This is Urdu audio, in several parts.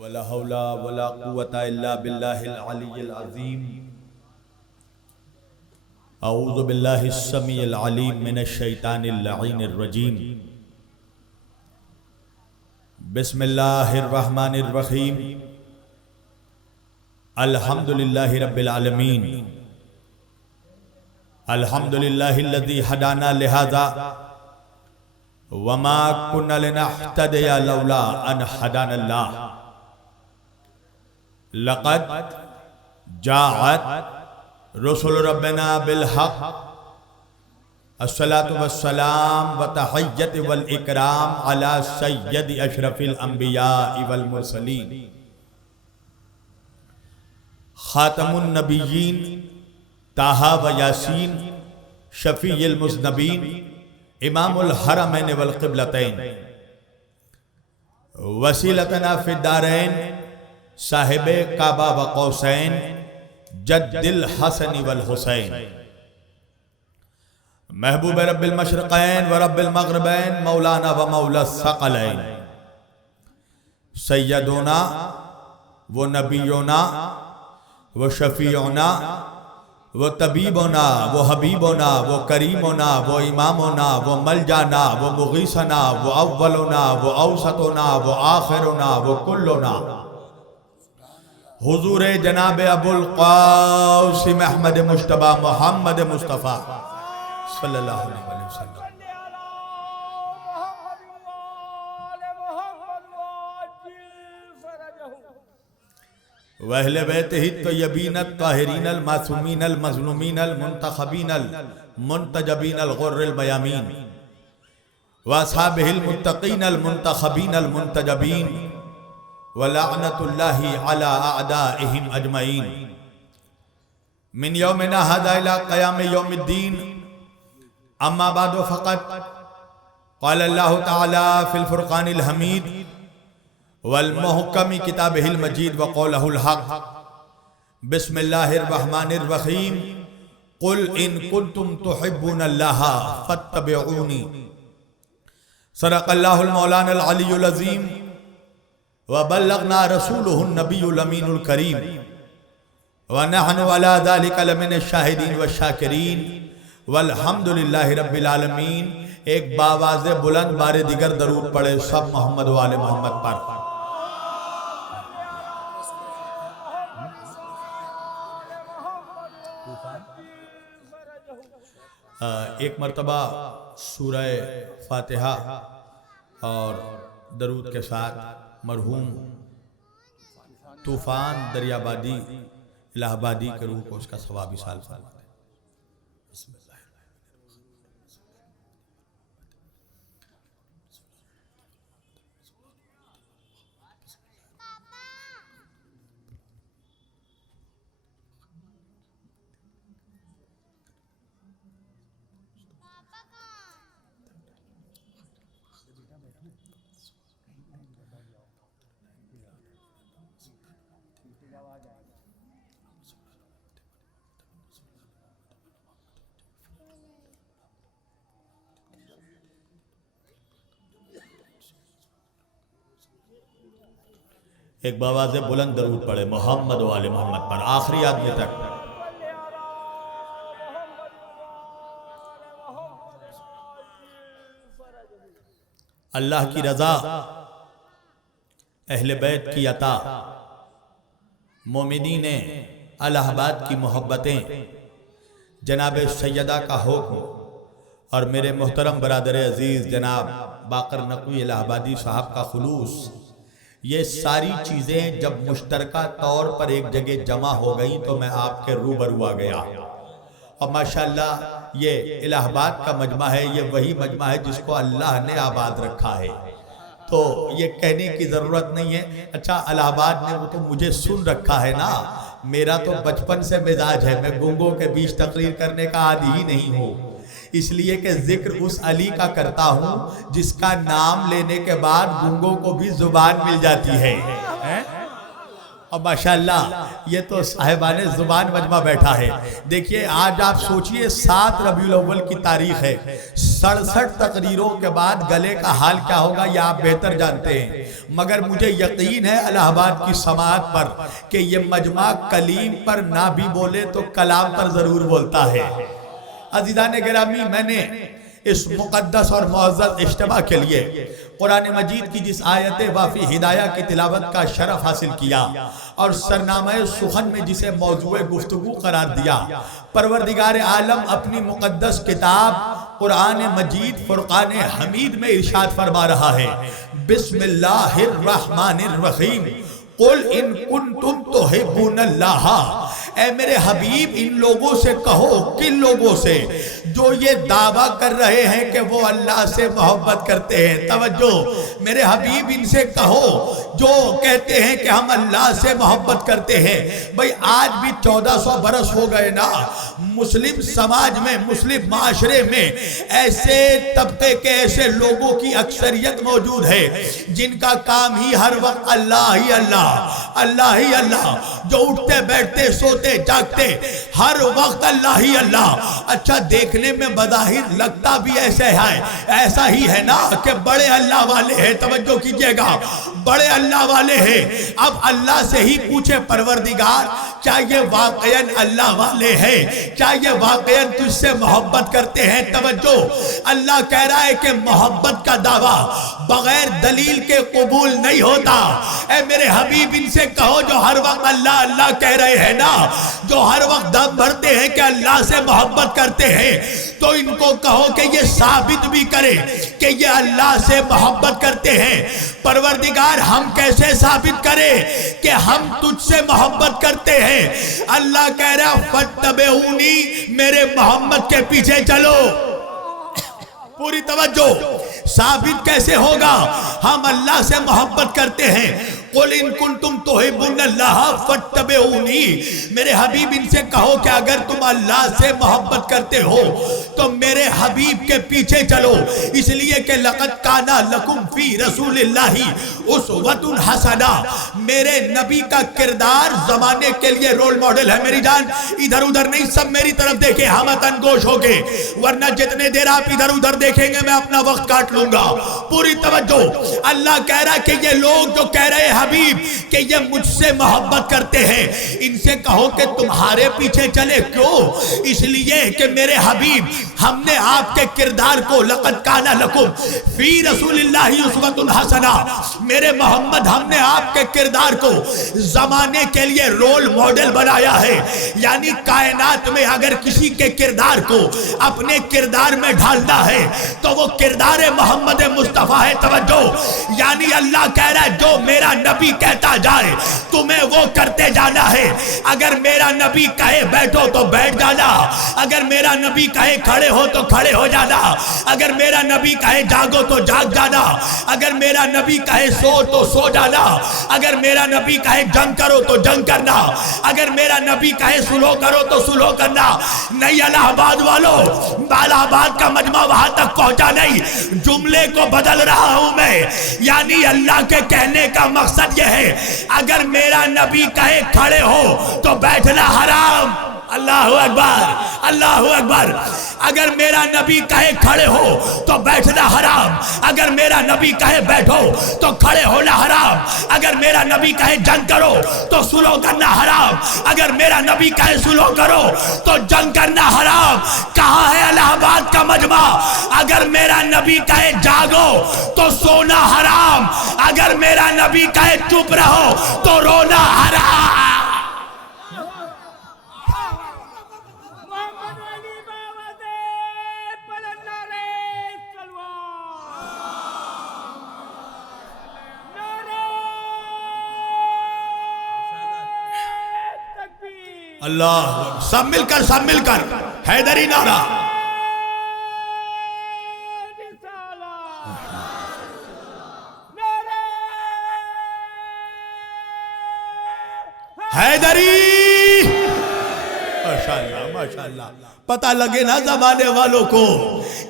ولا حول ولا قوة إلا بالله العلي العظيم. أعوذ بالله السميع العليم من الشيطان اللعين الرجيم. بسم الله الرحمن الرحيم. الحمد لله رب العالمين. الحمد لله الذي هدانا لهذا وما كنا لنهتدي لولا أن هدانا الله. لقد جاءت رسل ربنا بالحق. الصلاة والسلام وتحية والإكرام على سيد أشرف الأنبياء والمرسلين خاتم النبيين طه و یاسین شفیع المذنبین امام الحرمین والقبلتین وسیلتنا فی الدارین صاحب کعبہ و قوسین جد الحسن والحسین محبوب رب المشرقین و رب المغربین مولانا و مولا الثقلین سیدنا و نبینا و شفیعنا وہ طبیبنا وہ حبیبنا وہ کریمنا وہ امامنا وہ ملجانا وہ مغیثنا وہ اولنا وہ اوسطنا وہ آخرنا وہ کلنا حضور جناب ابو القاسم احمد مجتبی محمد مصطفیٰ صلی اللہ علیہ وسلم. وَأَهْلِ بَيْتِهِ الطَّيِّبِينَ الطَّاهِرِينَ الْمَعْصُومِينَ الْمَظْلُومِينَ الْمُنْتَخَبِينَ الْمُنْتَجَبِينَ الْغُرِّ الْمَيَامِينَ وَأَصْحَابِهِ الْمُتَّقِينَ الْمُنْتَخَبِينَ الْمُنْتَجَبِينَ وَلَعْنَةُ اللَّهِ عَلَىٰ أَعْدَائِهِمْ أَجْمَعِينَ مِنْ يَوْمِنَا هَذَا إِلَىٰ قِيَامِ يَوْمِ الدِّينِ. أَمَّا بَعْدُ فَقَدْ قَالَ اللَّهُ تَعَالَىٰ فِي الْفُرْقَانِ الْحَمِيدِ والمحکم کتابہ المجید وقولہ الحق. بسم اللہ الرحمن الرحیم. قل ان کنتم تحبون اللہ فاتبعونی. صدق اللہ المولانا العلی العظیم وبلغنا رسولہ النبی الامین الکریم ونحن علی ذلک لمن الشاہدین والشاکرین والحمد للہ رب العالمین. ایک باواز بلند بار دیگر درود پڑھے سب محمد و آل محمد پر. ایک مرتبہ سورہ فاتحہ اور درود کے ساتھ مرحوم طوفان دریابادی الہ آبادی کے روح کو اس کا ثواب ایصال فرمائے. ایک باواز بلند درود پڑھے محمد و آل محمد پر آخری آدمی تک. اللہ کی رضا، اہل بیت کی عطا، مومنین الہ آباد کی محبتیں، جناب سیدہ کا حکم اور میرے محترم برادر عزیز جناب باقر نقوی الہ آبادی صاحب کا خلوص، یہ ساری چیزیں جب مشترکہ طور پر ایک جگہ جمع ہو گئی تو میں آپ کے روبرو آ گیا. اور ماشاءاللہ یہ الہ آباد کا مجمع ہے، یہ وہی مجمع ہے جس کو اللہ نے آباد رکھا ہے. تو یہ کہنے کی ضرورت نہیں ہے اچھا الہ آباد نے وہ تو مجھے سن رکھا ہے نا. میرا تو بچپن سے مزاج ہے، میں گنگوں کے بیچ تقریر کرنے کا عادی ہی نہیں ہوں، اس لیے کہ ذکر اس علی کا کرتا ہوں جس کا نام لینے کے بعد گنگوں کو بھی زبان مل جاتی ہے. اور ماشاءاللہ یہ تو صاحبان زبان مجمع بیٹھا ہے. دیکھیے آج آپ سوچئے 7 ربیع الاول کی تاریخ ہے, 67 تقریروں کے بعد گلے کا حال کیا ہوگا یہ آپ بہتر جانتے ہیں, مگر مجھے یقین ہے الہ آباد کی سماعت پر کہ یہ مجمع کلیم پر نہ بھی بولے تو کلام پر ضرور بولتا ہے. عزیزان گرامی, میں نے اس مقدس اور معزز اجتماع کے لیے قرآن مجید کی جس آیت وافی ہدایہ کی تلاوت کا شرف حاصل کیا اور سرنامہ سخن میں جسے موضوع گفتگو قرار دیا, پروردگار عالم اپنی مقدس کتاب قرآن مجید فرقان حمید میں ارشاد فرما رہا ہے, بسم اللہ الرحمن الرحیم, قل ان کنتم تحبون اللہ. اے میرے حبیب ان لوگوں سے کہو, کن لوگوں سے؟ جو یہ دعویٰ کر رہے ہیں کہ وہ اللہ سے محبت کرتے ہیں. توجہ میرے حبیب ان سے کہو جو کہتے ہیں کہ ہم اللہ سے محبت کرتے ہیں. بھئی آج بھی 1400 برس ہو گئے نا, مسلم سماج میں, مسلم معاشرے میں ایسے طبقے کے ایسے لوگوں کی اکثریت موجود ہے جن کا کام ہی ہر وقت اللہ ہی اللہ, اللہ ہی اللہ, جو اٹھتے بیٹھتے سوتے جاگتے ہر وقت اللہ ہی اللہ. اچھا دیکھنے میں بظاہر لگتا بھی ایسا ہی ہے نا کہ بڑے اللہ والے ہیں. توجہ کیجئے گا, بڑے اللہ والے ہیں. اب اللہ سے ہی پوچھے پروردگار کیا یہ واقعاً اللہ والے ہیں, کیا یہ واقعاً تجھ سے محبت کرتے ہیں؟ توجہ اللہ کہہ رہا ہے کہ محبت کا دعویٰ بغیر دلیل کے قبول نہیں ہوتا. اے میرے حبیب ان سے کہو جو ہر وقت اللہ اللہ کہہ رہے ہیں نا, جو ہر وقت دم بھرتے ہیں کہ اللہ سے محبت کرتے ہیں, تو ان کو کہو کہ یہ ثابت بھی کرے کہ یہ اللہ سے محبت کرتے ہیں. پروردگار ہم کیسے ثابت کرے کہ ہم تجھ سے محبت کرتے ہیں؟ اللہ کہہ رہا فَاتَّبِعُونِی, میرے محمد کے پیچھے چلو. پوری توجہ, ثابت کیسے ہوگا ہم اللہ سے محبت کرتے ہیں؟ قُلْ إِن كُنْتُمْ تُحِبُّونَ اللَّهَ فَاتَّبِعُونِی, میرے حبیب ان سے کہو کہ اگر تم اللہ سے محبت کرتے ہو تو میرے حبیب کے پیچھے چلو. اس لیے کہ لَقَدْ كَانَ لَكُمْ فِي رَسُولِ اللَّهِ أُسْوَةٌ حَسَنَةٌ, میرے نبی کا کردار زمانے کے لیے رول ماڈل ہے. میری جان ادھر ادھر نہیں, سب میری طرف دیکھیں ہمتن گوش ہو کے, ورنہ جتنے دیر آپ ادھر ادھر دیکھیں گے میں اپنا وقت کاٹ لوں گا. پوری توجہ, اللہ کہہ رہا کہ یہ لوگ جو کہہ رہے حبیب کہ یہ مجھ سے محبت کرتے ہیں, ان سے کہو کہ تمہارے پیچھے چلے. کیوں؟ اس لیے کہ میرے حبیب ہم نے آپ کے کردار کو لَقَدْ كَانَ لَكُمْ فِي رَسُولِ اللَّهِ أُسْوَةٌ حَسَنَةٌ, میرے محمد ہم نے آپ کے کردار کو زمانے کے لیے رول ماڈل بنایا ہے. یعنی کائنات میں اگر کسی کے کردار کو اپنے کردار میں ڈھالنا ہے تو وہ کردار محمد مصطفیٰ ہے. توجہ, یعنی اللہ کہہ رہا ہے جو میرا نبی کہتا جائے تمہیں وہ کرتے جانا ہے. اگر میرا نبی کہے بیٹھو تو بیٹھ جانا, اگر میرا نبی کہے کھڑے ہو تو کھڑے ہو جانا, اگر میرا نبی کہے جاگو تو جاگ جانا, اگر میرا نبی کہے سو تو سو جانا, اگر میرا نبی کہے جنگ کرو تو جنگ کرنا, اگر میرا نبی کہے سلو کرو تو سلو کرنا. نہیں الہ آباد والو, الہ آباد کا مجمع وہاں تک پہنچا نہیں, جملے کو بدل رہا ہوں میں. یعنی اللہ کے کہنے کا مقصد یہ ہے اگر میرا نبی کہے کھڑے ہو تو بیٹھنا حرام. اللہ اکبر, اللہ اکبر. اگر میرا نبی کہے کھڑے ہو تو بیٹھنا حرام, اگر میرا نبی کہے بیٹھو تو کھڑے ہونا حرام, اگر میرا نبی کہے جنگ کرو تو سلو کرنا حرام, اگر میرا نبی کہے سلو کرو تو جنگ کرنا حرام. کہاں ہے الہ آباد کا مجمع؟ اگر میرا نبی کہے جاگو تو سونا حرام, اگر میرا نبی کہے چپ رہو تو رونا حرام. اللہ, سب مل کر حیدری نعرہ. حیدری, ماشاءاللہ. پتہ لگے نا زمانے والوں کو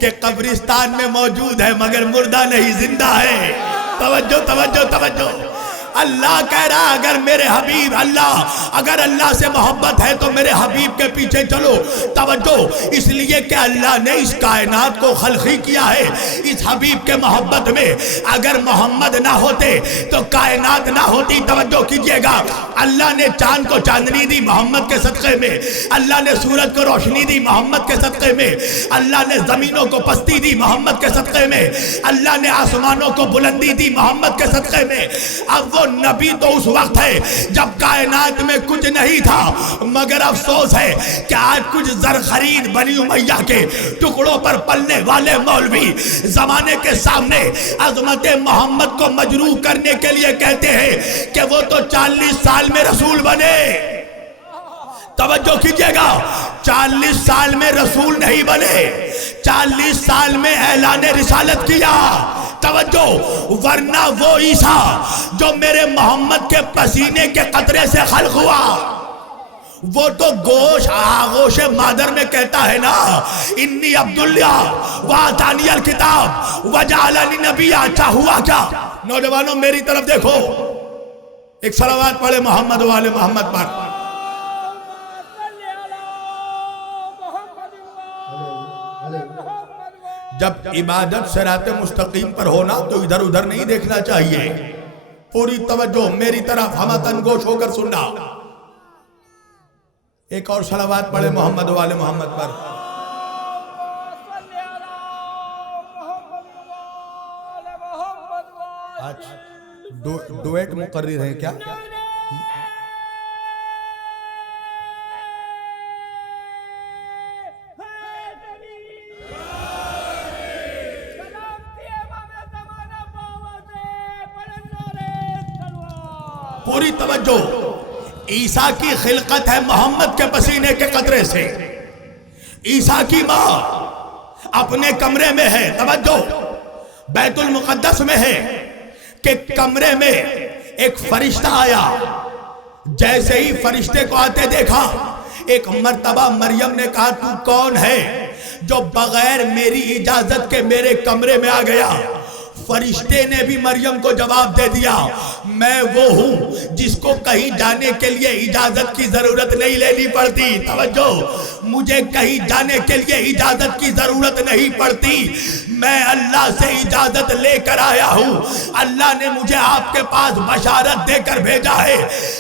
کہ قبرستان میں موجود ہے مگر مردہ نہیں, زندہ ہے. توجہ توجہ توجہ. اللہ کہہ رہا اگر میرے حبیب اگر اللہ سے محبت ہے تو میرے حبیب کے پیچھے چلو. توجہ اس لیے کہ اللہ نے اس کائنات کو خلقی کیا ہے اس حبیب کے محبت میں. اگر محمد نہ ہوتے تو کائنات نہ ہوتی. توجہ کیجئے گا, اللہ نے چاند کو چاندنی دی محمد کے صدقے میں, اللہ نے سورج کو روشنی دی محمد کے صدقے میں, اللہ نے زمینوں کو پستی دی محمد کے صدقے میں, اللہ نے آسمانوں کو بلندی دی محمد کے صدقے میں. اب وہ نبی تو اس وقت ہے جب کائنات میں کچھ نہیں تھا, مگر افسوس ہے کہ آج کچھ زرخرید بنی امیہ کے ٹکڑوں پر پلنے والے مولوی زمانے کے سامنے عظمت محمد کو مجروح کرنے کے لیے کہتے ہیں کہ وہ تو 40 سال میں رسول بنے. توجہ کیجئے گا, 40 سال میں رسول نہیں بنے, 40 سال میں اعلان رسالت کیا. توجہ, ورنہ وہ عیسیٰ جو میرے محمد کے پسینے کے قطرے سے خلق ہوا وہ تو گوش آغوش مادر میں کہتا ہے نا, انی عبداللہ وآتانی الکتاب وجعلنی نبی. اچھا ہوا کیا؟ نوجوانوں میری طرف دیکھو, ایک صلوات پڑھے محمد والے محمد پر. جب عبادت صراط مستقیم پر ہونا تو ادھر ادھر نہیں دیکھنا چاہیے. پوری توجہ میری طرف ہمتن گوش ہو کر سننا. ایک اور صلوات پڑھے محمد والے محمد پر. ڈویٹ مقرر ہے کیا؟ پوری توجہ, عیسیٰ کی خلقت ہے محمد کے پسینے کے قطرے سے. عیسیٰ کی ماں اپنے کمرے میں ہے. توجہ, بیت المقدس میں ہے کہ کمرے میں ایک فرشتہ آیا. جیسے ہی فرشتے کو آتے دیکھا, ایک مرتبہ مریم نے کہا تو کون ہے جو بغیر میری اجازت کے میرے کمرے میں آ گیا؟ فرشتے نے بھی مریم کو جواب دے دیا, میں وہ ہوں جس کو کہیں جانے کے لیے اجازت کی ضرورت نہیں لینی پڑتی. توجہ, مجھے کہیں جانے کے لیے اجازت کی ضرورت نہیں پڑتی, میں اللہ سے اجازت لے کر آیا ہوں. اللہ نے مجھے آپ کے پاس بشارت دے کر بھیجا ہے,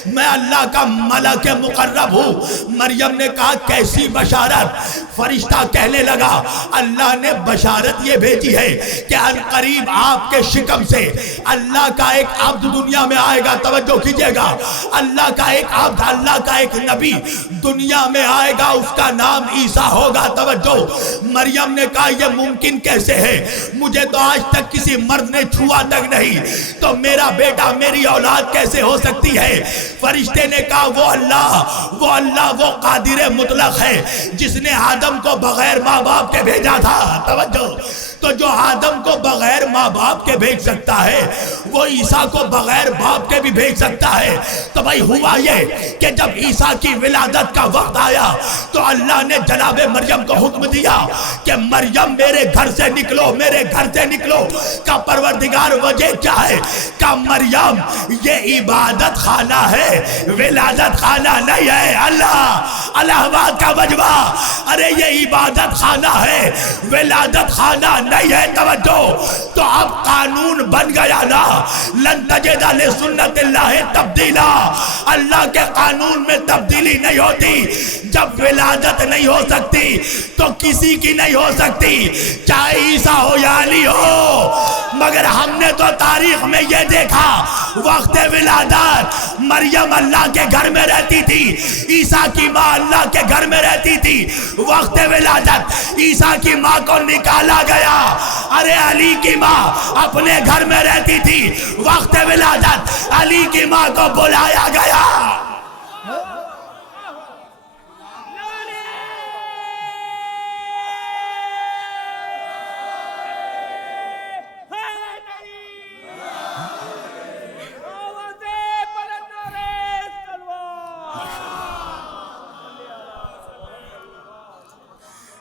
میں اللہ کا ملک مقرب ہوں. مریم نے کہا کیسی بشارت؟ فرشتہ کہنے لگا اللہ نے بشارت یہ بھیجی ہے کہ عنقریب آپ کے شکم سے اللہ کا ایک عبد دنیا میں آئے گا. توجہ کیجئے گا, اللہ کا ایک عبد, اللہ کا ایک نبی دنیا میں آئے گا, اس کا نام عیسیٰ ہوگا. توجہ, مریم نے کہا یہ ممکن کیسے ہے؟ مجھے تو آج تک کسی مرد نے چھوا تک نہیں, تو میرا بیٹا میری اولاد کیسے ہو سکتی ہے؟ فرشتے نے کہا وہ قادر مطلق ہے جس نے آدم کو بغیر ماں باپ کے بھیجا تھا. توجہ, تو جو آدم کو بغیر ماں باپ کے بھیج سکتا ہے وہ عیسیٰ کو بغیر باپ کے بھی بھیج سکتا ہے. تو بھائی ہوا یہ کہ جب عیسیٰ کی ولادت کا وقت آیا تو اللہ نے جناب مریم کو حکم دیا کہ مریم میرے گھر سے نکلو, میرے گھر سے نکلو. کا پروردگار وجہ کیا ہے؟ کہ مریم یہ عبادت خانہ ہے, ولادت خانہ نہیں ہے. الہ آباد کا وجبہ, ارے یہ عبادت خانہ ہے, ولادت خانہ نہیں ہے. توجہ, تو اب قانون بن گیا نا, لن تجد لسنت اللہ تبدیلا. اللہ کے قانون میں تبدیلی نہیں ہوتی. جب ولادت نہیں ہو سکتی تو کسی کی نہیں ہو سکتی, چاہے عیسیٰ ہو یا علی ہو. مگر ہم نے تو تاریخ میں یہ دیکھا وقت ولادت مریم اللہ کے گھر میں رہتی تھی, عیسیٰ کی ماں اللہ کے گھر میں رہتی تھی. وقت ولادت عیسیٰ کی ماں کو نکالا گیا. ارے علی کی ماں اپنے گھر میں رہتی تھی, وقت ولادت علی کی ماں کو بلایا گیا.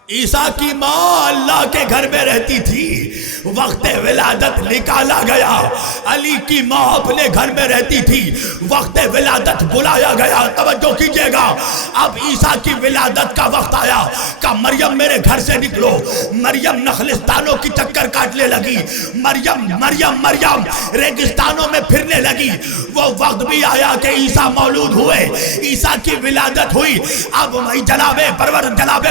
عیسیٰ کی ماں اللہ کے گھر میں رہتی تھی، وقت ولادت نکالا گیا۔ علی کی ماں اپنے گھر میں رہتی تھی، وقت ولادت بلایا گیا۔ توجہ کیجئے گا، اب عیسیٰ کی ولادت کا وقت آیا کہ مریم میرے گھر سے نکلو۔ مریم نخلستانوں کی چکر کاٹنے لگی، مریم مریم مریم ریگستانوں میں پھرنے لگی۔ وہ وقت بھی آیا کہ عیسیٰ مولود ہوئے، عیسیٰ کی ولادت ہوئی۔ اب وہی جناب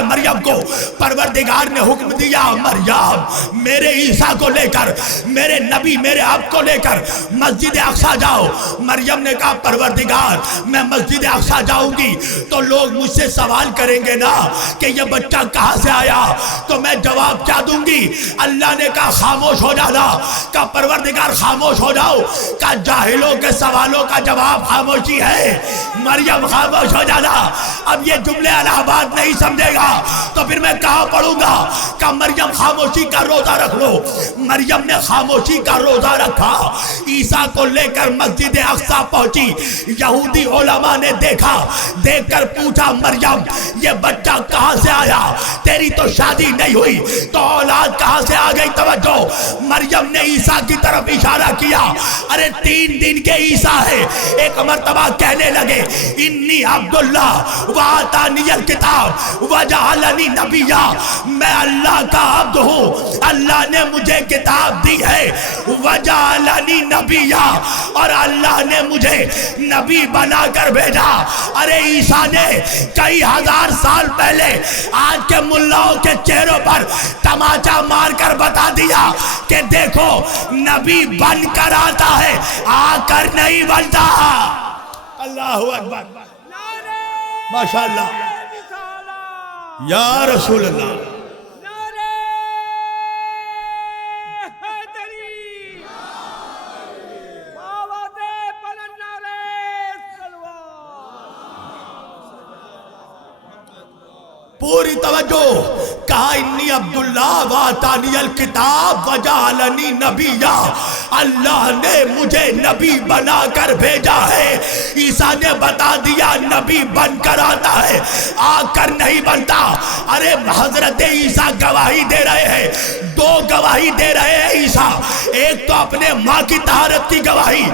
مریم کو پروردگار نے حکم دیا، مریم میرے عیسیٰ کو لے کر، میرے نبی میرے آپ کو لے کر مسجد اقصیٰ جاؤ۔ مریم نے کہا پروردگار میں مسجد اقصیٰ جاؤں گی تو لوگ مجھ سے سوال کریں گے نا کہ یہ بچہ کہاں سے آیا، تو میں جواب کیا دوں گی؟ اللہ نے کہا خاموش ہو جانا، کہا پروردگار خاموش ہو جاؤ، کہا جاہلوں کے سوالوں کا جواب خاموشی ہے۔ مریم خاموش ہو جانا۔ اب یہ جملے الہ آباد نہیں سمجھے گا تو پھر میں کہاں پڑھوں گا؟ کہ مریم خاموشی کا روزہ رکھ لو۔ مریم نے خاموشی کا روزہ رکھا، عیسیٰ کو لے کر مسجد اقصیٰ پہنچی۔ یہودی علماء نے دیکھا، دیکھ کر پوچھا مریم یہ بچہ کہاں سے آیا؟ تیری تو شادی نہیں ہوئی تو اولاد کہاں سے آ گئی؟ توجہ، مریم نے عیسیٰ کی طرف اشارہ کیا، ارے 3 دن کے عیسیٰ ہے۔ ایک مرتبہ کہنے لگے انی عبداللہ وآتانی الکتاب وجعلنی نبیا، میں اللہ کا عبد ہوں، اللہ نے مجھے کتاب دی ہے، وجعلنی نبیا، اور اللہ نے مجھے نبی بنا کر بھیجا۔ ارے عیسیٰ نے کئی ہزار سال پہلے آج کے ملاؤں کے چہروں پر تماچا مار کر بتا دیا کہ دیکھو نبی بن کر آتا ہے، آ کر نہیں بنتا۔ اللہ اکبر، ماشاءاللہ، یا رسول اللہ۔ پوری توجہ، کہا انی عبداللہ وآتانی الکتاب وجعلنی نبیا، اللہ نے مجھے نبی بنا کر بھیجا ہے۔ عیسیٰ نے بتا دیا نبی بن کر آتا ہے، آ کر نہیں بنتا۔ ارے حضرت عیسیٰ گواہی دے رہے ہیں، 2 گواہی دے رہے ہیں عیسیٰ، ایک تو اپنے ماں کی طہارت کی گواہی،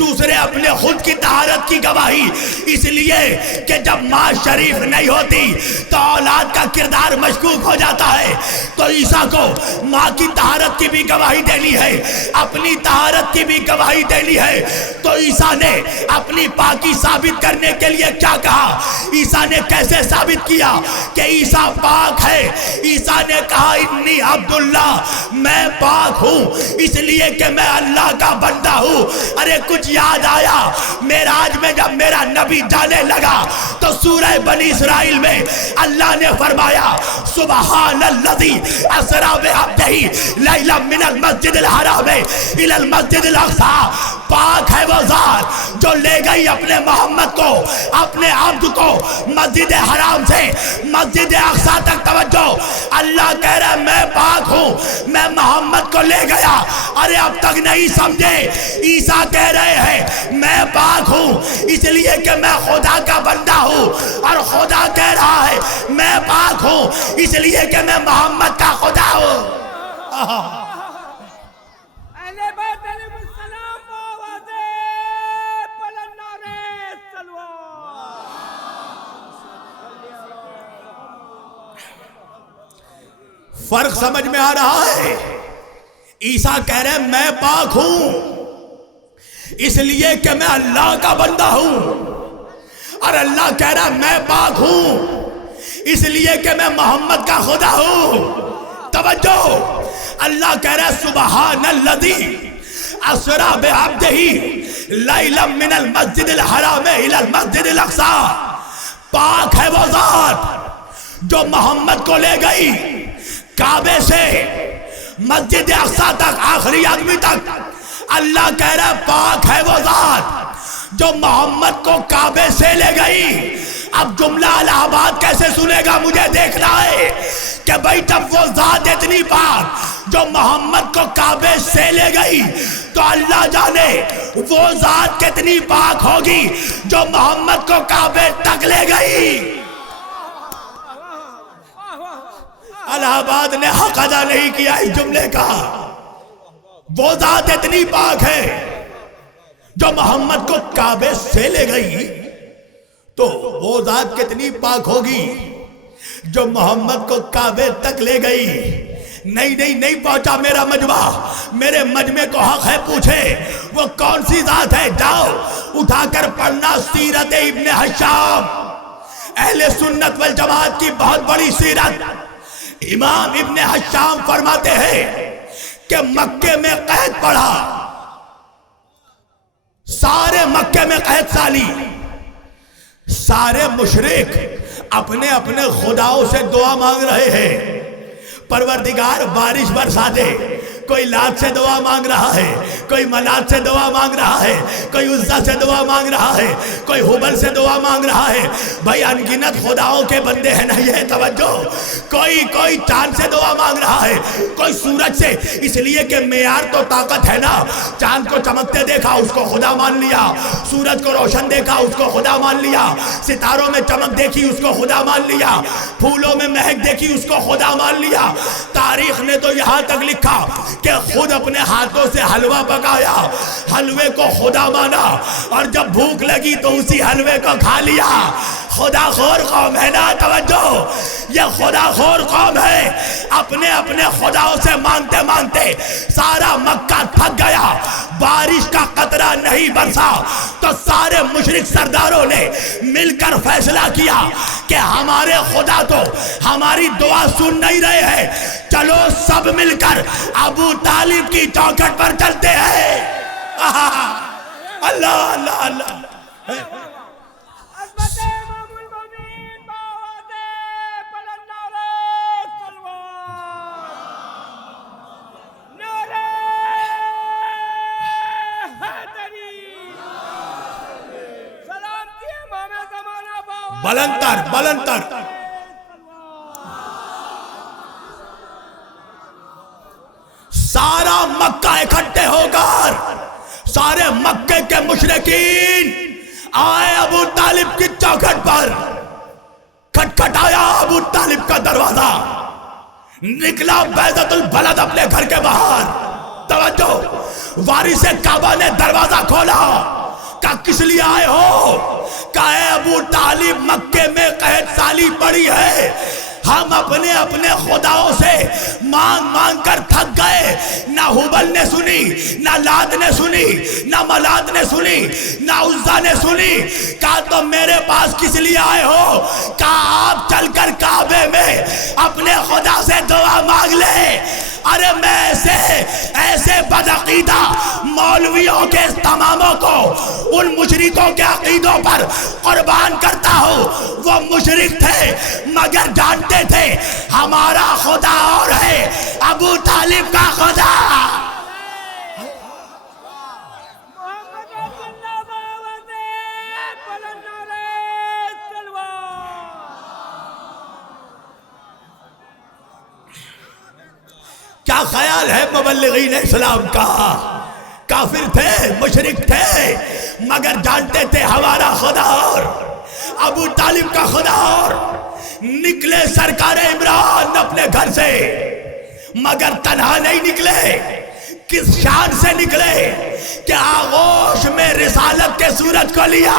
دوسرے اپنے خود کی طہارت کی گواہی، اس لیے کہ جب ماں شریف نہیں ہوتی تو اولاد کا کردار مشکوک ہو جاتا ہے۔ تو عیسیٰ کو ماں کی طہارت کی بھی گواہی دینی ہے، اپنی طہارت کی بھی گواہی دینی ہے۔ تو عیسیٰ نے اپنی پاکی ثابت کرنے کے لیے کیا کہا؟ عیسیٰ نے کیسے ثابت کیا کہ عیسیٰ پاک ہے؟ عیسیٰ نے کہا انی عبداللہ، میں پاک ہوں اس لیے کہ میں اللہ کا بندہ ہوں۔ ارے کچھ یاد آیا؟ معراج میں جب میرا نبی جانے لگا تو سورہ بنی اسرائیل میں اللہ نے فرمایا سبحان الذی اسری بعبدہ لیلا من المسجد الحرام الی المسجد الاقصی، پاک ہے وہ ذات جو لے گئی اپنے محمد کو، اپنے عبد کو مسجد حرام سے مسجد اقصی تک۔ توجہ، اللہ کہہ رہا ہے میں پاک ہوں، میں محمد کو لے گیا۔ ارے اب تک نہیں سمجھے؟ عیسیٰ کہہ رہے ہیں میں پاک ہوں اس لیے کہ میں خدا کا بندہ ہوں، اور خدا کہہ رہا ہے میں پاک ہوں اس لیے کہ میں محمد کا خدا ہوں۔ فرق سمجھ میں آ رہا ہے؟ عیسیٰ کہہ رہے ہیں میں پاک ہوں اس لیے کہ میں اللہ کا بندہ ہوں، اور اللہ کہہ رہا ہے میں پاک ہوں اس لیے کہ میں محمد کا خدا ہوں۔ توجہ، اللہ کہہ رہا ہے سبحان الذی اسری بعبدہ لیلا من المسجد الحرام الی المسجد الاقصی، پاک ہے وہ ذات جو محمد کو لے گئی کعبے سے مسجد اقصی تک، آخری آدمی تک۔ اللہ کہہ رہا ہے پاک ہے وہ ذات جو محمد کو کعبے سے لے گئی۔ اب جملہ الہ آباد کیسے سنے گا؟ مجھے دیکھنا ہے کہ بھئی جب وہ ذات اتنی پاک جو محمد کو کعبے سے لے گئی تو اللہ جانے وہ ذات کتنی پاک ہوگی جو محمد کو کعبے تک لے گئی۔ الہ آباد نے حق ادا نہیں کیا اس جملے کا. وہ ذات اتنی پاک ہے جو محمد کو کعبے سے لے گئی تو وہ ذات کتنی پاک ہوگی جو محمد کو کعبے تک لے گئی. نہیں پہنچا میرا مجمع. میرے مجمع کو حق ہے پوچھے وہ کون سی ذات ہے. جاؤ اٹھا کر پڑھنا سیرت ابن حشام، اہل سنت والجماعت کی بہت بڑی سیرت. امام ابن حشام فرماتے ہیں کہ مکے میں قحط پڑا، سارے مکے میں قحط سالی، سارے مشرک اپنے اپنے خداؤں سے دعا مانگ رہے ہیں پروردگار بارش برسا دے. کوئی لات سے دعا مانگ رہا ہے، کوئی منات سے دعا مانگ رہا ہے، کوئی عزا سے دعا مانگ رہا ہے، کوئی حبل سے دعا مانگ رہا ہے. بھائی انگنت خداؤں کے بندے ہیں نا، یہ توجہ. کوئی چاند سے دعا مانگ رہا ہے، کوئی سورج سے. اس لیے کہ معیار تو طاقت ہے نا. چاند کو چمکتے دیکھا اس کو خدا مان لیا، سورج کو روشن دیکھا اس کو خدا مان لیا، ستاروں میں چمک دیکھی اس کو خدا مان لیا، پھولوں میں مہک دیکھی اس کو خدا مان لیا. تاریخ نے تو یہاں تک لکھا کہ خود اپنے ہاتھوں سے حلوہ پکایا، حلوے کو خدا مانا، اور جب بھوک لگی تو اسی حلوے کو کھا لیا. خدا خور قوم ہے نا. توجہ، یہ خدا خور قوم ہے. اپنے اپنے خداؤں سے مانگتے مانگتے سارا مکہ تھک گیا، بارش کا قطرہ نہیں برسا. تو سارے مشرک سرداروں نے مل کر فیصلہ کیا کہ ہمارے خدا تو ہماری دعا سن نہیں رہے ہیں، چلو سب مل کر ابو طالب کی چوکھٹ پر چلتے ہیں. اللہ اللہ اللہ. بلند تر سارا مکہ اکٹھے ہو کر سارے مکے کے مشرکین آئے ابو طالب کی چوکھٹ پر. کھٹکھٹایا ابو طالب کا دروازہ، نکلا بیضۃ البلد اپنے گھر کے باہر. توجہ، وارث کعبہ نے دروازہ کھولا. کہا کس لیے آئے ہو؟ کہا اے ابو طالب، مکے میں قحط سالی پڑی ہے، ہم اپنے اپنے خداؤں سے مانگ مانگ کر تھک گئے. نہ حبل نے سنی، نہ لات نے سنی، نہ ملات نے سنی، نہ عزا نے سنی. کہا تو میرے پاس کس لیے آئے ہو؟ کہا آپ چل کر کعبے میں اپنے خدا سے دعا مانگ لے. ارے میں ایسے بدعقیدہ مولویوں کے استماموں کو ان مشرکوں کے عقیدوں پر قربان کرتا ہوں. وہ مشرک تھے مگر جانتے تھے ہمارا خدا اور ہے، ابو طالب کا خدا. کیا خیال ہے مبلغین اسلام کا؟ کافر تھے، مشرک تھے، مگر جانتے تھے ہمارا خدا اور ابو طالب کا خدا اور. نکلے سرکار عمران اپنے گھر سے، مگر تنہا نہیں نکلے. کس شان سے نکلے کہ آغوش میں رسالت کے سورج کو لیا.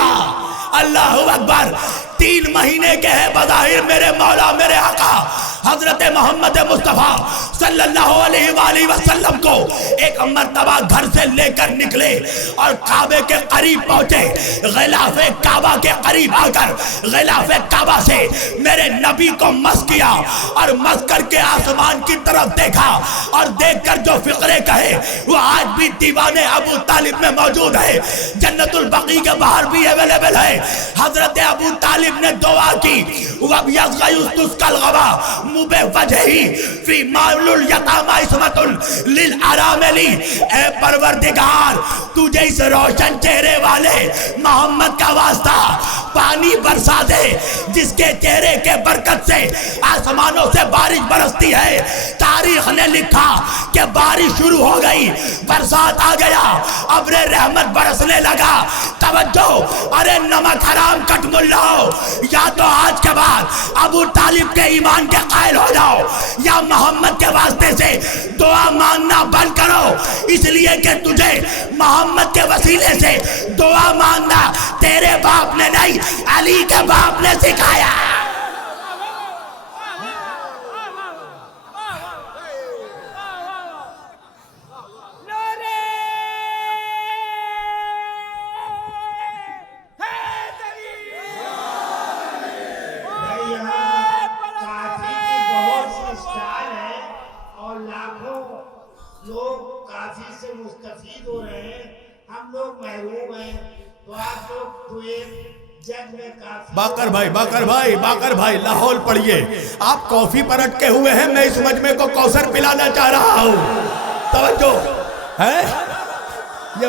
اللہ اکبر. 3 مہینے کے ہیں بظاہر میرے مولا میرے آقا حضرت محمد مصطفیٰ صلی اللہ علیہ وآلہ وسلم کو ایک مرتبہ گھر سے لے کر نکلے اور کعبے کے قریب پہنچے. غلاف کعبہ کے قریب آ کر غلاف کعبہ سے میرے نبی کو مس کیا اور مس کر کے آسمان کی طرف دیکھا اور دیکھ کر جو فقرے کہے وہ آج بھی دیوان ابو طالب میں موجود ہے. جنت البقیع کے باہر بھی اویلیبل ہے. حضرت ابو طالب نے دعا کی وَبْيَضْغَ يُسْتُسْقَ الْغَمَامُ بِوَجْهِهِ فِي مَعْلُ الْيَتَامَى عِصْمَةٌ لِلْأَرَامِلِ. اے پروردگار، تجھے اس روشن چہرے والے محمد کا واسطہ، پانی برسا دے جس کے چہرے کے برکت سے آسمانوں سے بارش برستی ہے۔ تاریخ نے لکھا کہ بارش شروع ہو گئی، برسات آ گیا، ابر رحمت برسنے لگا۔ توجہ، ارے نمک حرام کٹ ملاؤ، یا تو آج کے بعد ابو طالب کے ایمان کے قائل ہو جاؤ یا محمد کے واسطے سے دعا مانگنا بند کرو، اس لیے کہ تجھے محمد کے وسیلے سے دعا مانگنا تیرے باپ نے نہیں، علی کے باپ نے سکھایا۔ مستفید ہو رہے ہیں، ہم لوگ محروم ہیں، تو آپ لوگ تو ایک جگ میں کافی۔ باقر بھائی لاہور پڑھیے، آپ کافی پر اٹکے ہوئے ہیں، میں اس مجمع کو کوثر پلانا چاہ رہا ہوں۔ توجہ ہے، یہ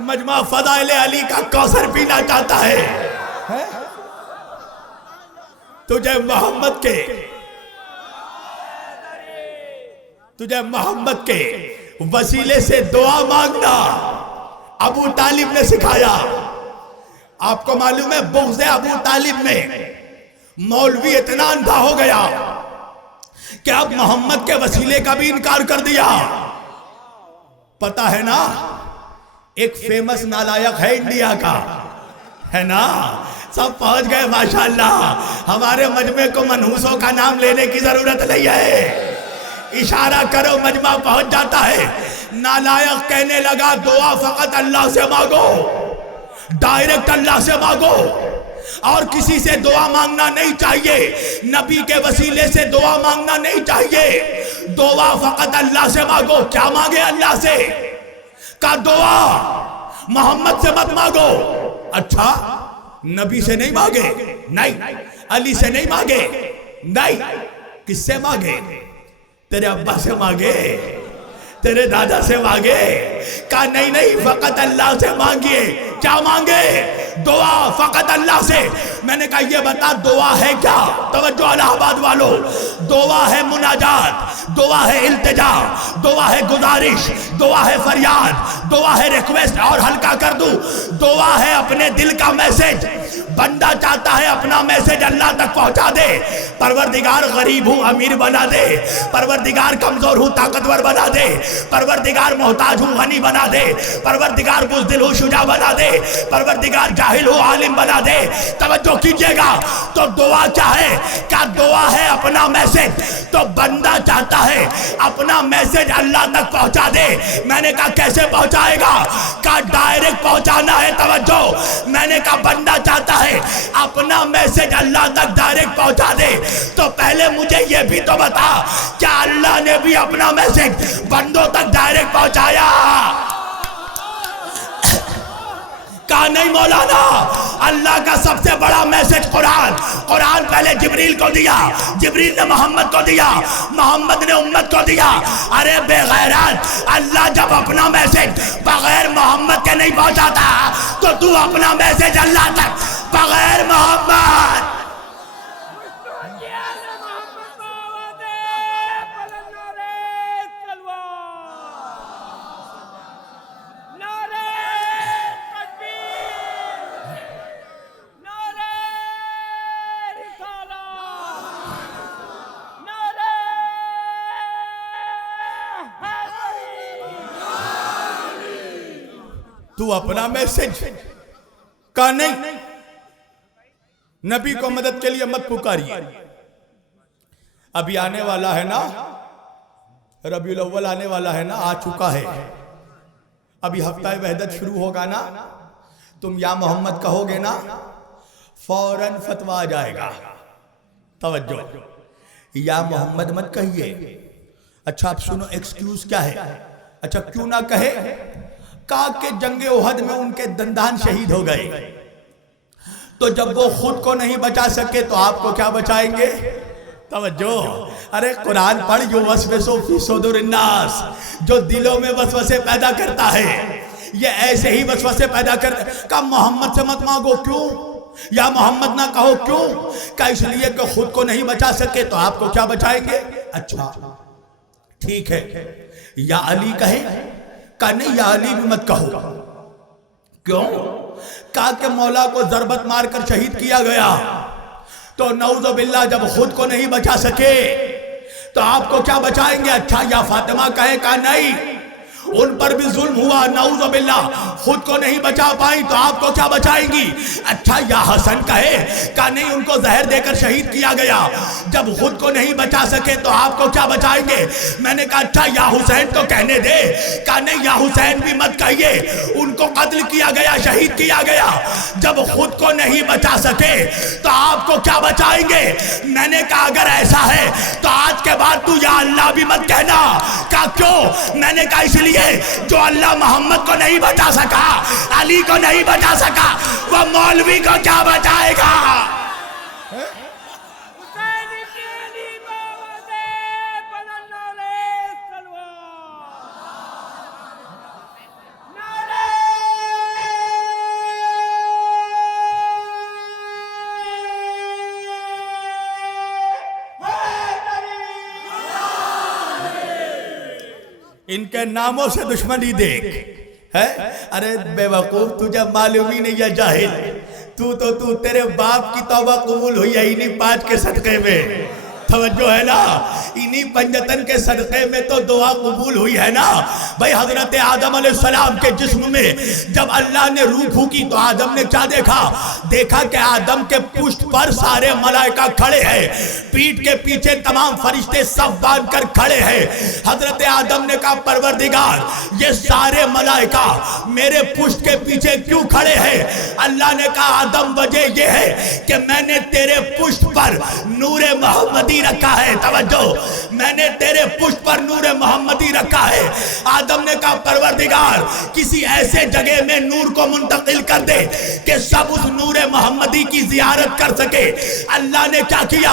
مجمع فضائل علی کا کوثر پینا چاہتا ہے۔ تجھے محمد کے وسیلے سے دعا مانگنا ابو طالب نے سکھایا۔ آپ کو معلوم ہے بغض ابو طالب میں مولوی اتنا اندھا ہو گیا کہ اب محمد کے وسیلے کا بھی انکار کر دیا۔ پتہ ہے نا، ایک فیمس نالائق ہے انڈیا کا، ہے نا، سب پہنچ گئے ماشاءاللہ۔ ہمارے مجمع کو منحوسوں کا نام لینے کی ضرورت نہیں ہے، اشارہ کرو مجمع پہنچ جاتا ہے۔ نالائق کہنے لگا دعا فقط اللہ سے مانگو، ڈائریکٹ اللہ سے مانگو، اور کسی سے دعا مانگنا نہیں چاہیے، نبی کے وسیلے سے دعا مانگنا نہیں چاہیے، دعا فقط اللہ سے مانگو۔ کیا مانگے اللہ سے؟ کا دعا محمد سے مت مانگو۔ اچھا، نبی سے نہیں مانگے؟ نہیں۔ علی سے نہیں مانگے؟ نہیں۔ کس سے مانگے؟ تیرے ابا سے مانگے، تیرے دادا سے مانگے؟ کہا نہیں، فقط اللہ سے مانگیے۔ کیا مانگے؟ دعا فقط اللہ سے۔ میں نے کہا یہ بتا دعا ہے کیا؟ توجہ الہ آباد والو، دعا ہے مناجات، دعا ہے التجا، دعا ہے گزارش، دعا ہے فریاد، دعا ہے ریکویسٹ، اور ہلکا کر دوں، دعا ہے اپنے دل کا میسج۔ بندہ چاہتا ہے اپنا میسج اللہ تک پہنچا دے، پروردگار غریب ہوں امیر بنا دے، پروردگار کمزور ہوں طاقتور بنا دے، پروردگار محتاج ہوں غنی بنا دے، پروردگار بزدل ہوں شجاع بنا دے، پروردگار جاہل ہوں عالم بنا دے۔ توجہ کیجئے گا، تو دعا کیا ہے؟ کیا دعا ہے اپنا میسج؟ تو بندہ چاہتا ہے اپنا میسج اللہ تک پہنچا دے۔ میں نے کہا کیسے پہنچائے گا؟ کہا ڈائریکٹ پہنچانا ہے۔ توجہ، میں نے کہا بندہ چاہتا ہے اپنا میسج اللہ تک ڈائریکٹ پہنچا دے، تو پہلے مجھے یہ بھی تو بتا، کیا اللہ نے بھی اپنا میسج بندوں تک ڈائریکٹ پہنچایا؟ کہا نہیں مولانا، اللہ کا سب سے بڑا میسج قرآن پہلے جبریل کو دیا، جبریل نے محمد کو دیا، محمد نے امت کو دیا۔ ارے بے غیرت، اللہ جب اپنا میسج بغیر محمد کے نہیں پہنچاتا تو تو اپنا میسج اللہ تک بغیر محمد۔ تو اپنا میسج کا نہیں، نبی کو مدد کے لیے مت پکاریے۔ ابھی آنے والا ہے نا ربیع الاول، آنے والا ہے نا، آ چکا ہے، ابھی ہفتہ وحدت شروع ہوگا نا، تم یا محمد کہو گے نا، فوراً فتویٰ آ جائے گا۔ توجہ، یا محمد مت کہیے۔ اچھا آپ سنو، ایکسکیوز کیا ہے؟ اچھا کیوں نہ کہے؟ کہا کہ جنگ احد میں ان کے دندان شہید ہو گئے، تو جب وہ خود کو نہیں بچا سکے تو آپ کو کیا بچائیں گے؟ توجہ، ارے قرآن پڑھ، جو وسوسو فی صدور الناس، جو دلوں میں وسوسے پیدا کرتا ہے، یہ ایسے ہی وسوسے پیدا کرتے. کہا محمد سے مت مانگو. کیوں؟ یا محمد نہ کہو. کیوں؟ کہا اس لیے کہ خود کو نہیں بچا سکے تو آپ کو کیا بچائیں گے؟ اچھا ٹھیک ہے یا علی کہیں. کہا نہیں یا علی بھی مت کہو. کیوں؟ کہا کہ مولا کو ضربت مار کر شہید کیا گیا تو نعوذ باللہ جب خود کو نہیں بچا سکے تو آپ کو کیا بچائیں گے؟ اچھا یا فاطمہ کہیں. کہا نہیں ان پر بھی ظلم ہوا نعوذ باللہ خود کو نہیں بچا پائیں تو آپ کو کیا بچائیں گی؟ اچھا یا حسن کہے. کہا نہیں ان کو زہر دے کر شہید کیا گیا جب خود کو نہیں بچا سکے تو آپ کو کیا بچائیں گے؟ میں نے کہا اچھا یا حسین تو کہنے دے. کہا نہیں یا حسین بھی مت کہیے ان کو قتل کیا گیا شہید کیا گیا جب خود کو نہیں بچا سکے تو آپ کو کیا بچائیں گے؟ میں نے کہا اگر ایسا ہے تو آج کے بعد تو یا اللہ بھی مت کہنا. کہا کیوں؟ میں نے کہا اس لیے جو اللہ محمد کو نہیں بچا سکا علی کو نہیں بچا سکا وہ مولوی کو کیا بچائے گا؟ ان کے ناموں سے دشمنی دیکھ ہے. ارے بے وقوف تجھے معلوم ہی نہیں ہے جاہل. تو تیرے باپ کی توبہ قبول ہوئی ہے انہی 5 کے صدقے میں. توجہ ہے نا؟ انہی پنجتن کے صدقے میں تو دعا قبول ہوئی ہے نا. بھئی حضرت آدم علیہ السلام کے جسم میں جب اللہ نے روح پھونکی تو آدم نے کیا دیکھا؟ دیکھا کہ آدم کے پشت پر سارے ملائکہ کھڑے ہیں, پیٹھ کے پیچھے تمام فرشتے صف باندھ کر کھڑے ہیں. حضرت آدم نے کہا پروردگار یہ سارے ملائکہ میرے پشت کے پیچھے کیوں کھڑے ہیں؟ اللہ نے کہا آدم وجہ یہ ہے کہ میں نے تیرے پشت پر نور محمدی رکھا ہے. توجہ, میں نے تیرے پشت پر نور محمدی رکھا ہے. آدم نے کہا پروردگار کسی ایسے جگہ میں نور کو منتقل کر دے کہ سب اس نور محمدی کی زیارت کر سکے. اللہ نے کیا کیا؟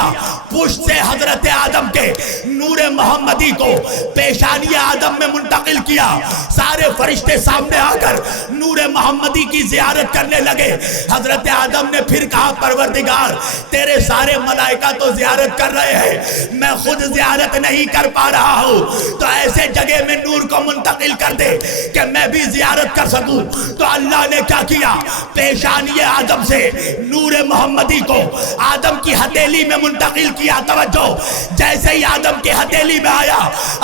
پشت سے حضرت آدم کے نور محمدی کو پیشانی آدم میں منتقل کیا. سارے فرشتے سامنے آ کر نور محمدی کی زیارت کرنے لگے. حضرت آدم نے پھر کہا پروردگار تیرے سارے ملائکہ تو زیارت کر رہے ہیں, میں خود زیارت نہیں کر پا رہا ہوں, تو ایسے جگہ میں نور کو منتقل کر دے کہ میں بھی زیارت کر سکوں. تو اللہ نے کیا کیا؟ پیشانی آدم سے نور محمدی کو آدم کی ہتھیلی میں منتقل کیا. توجہ, جیسے ہی آدم کی ہتھیلی میں آیا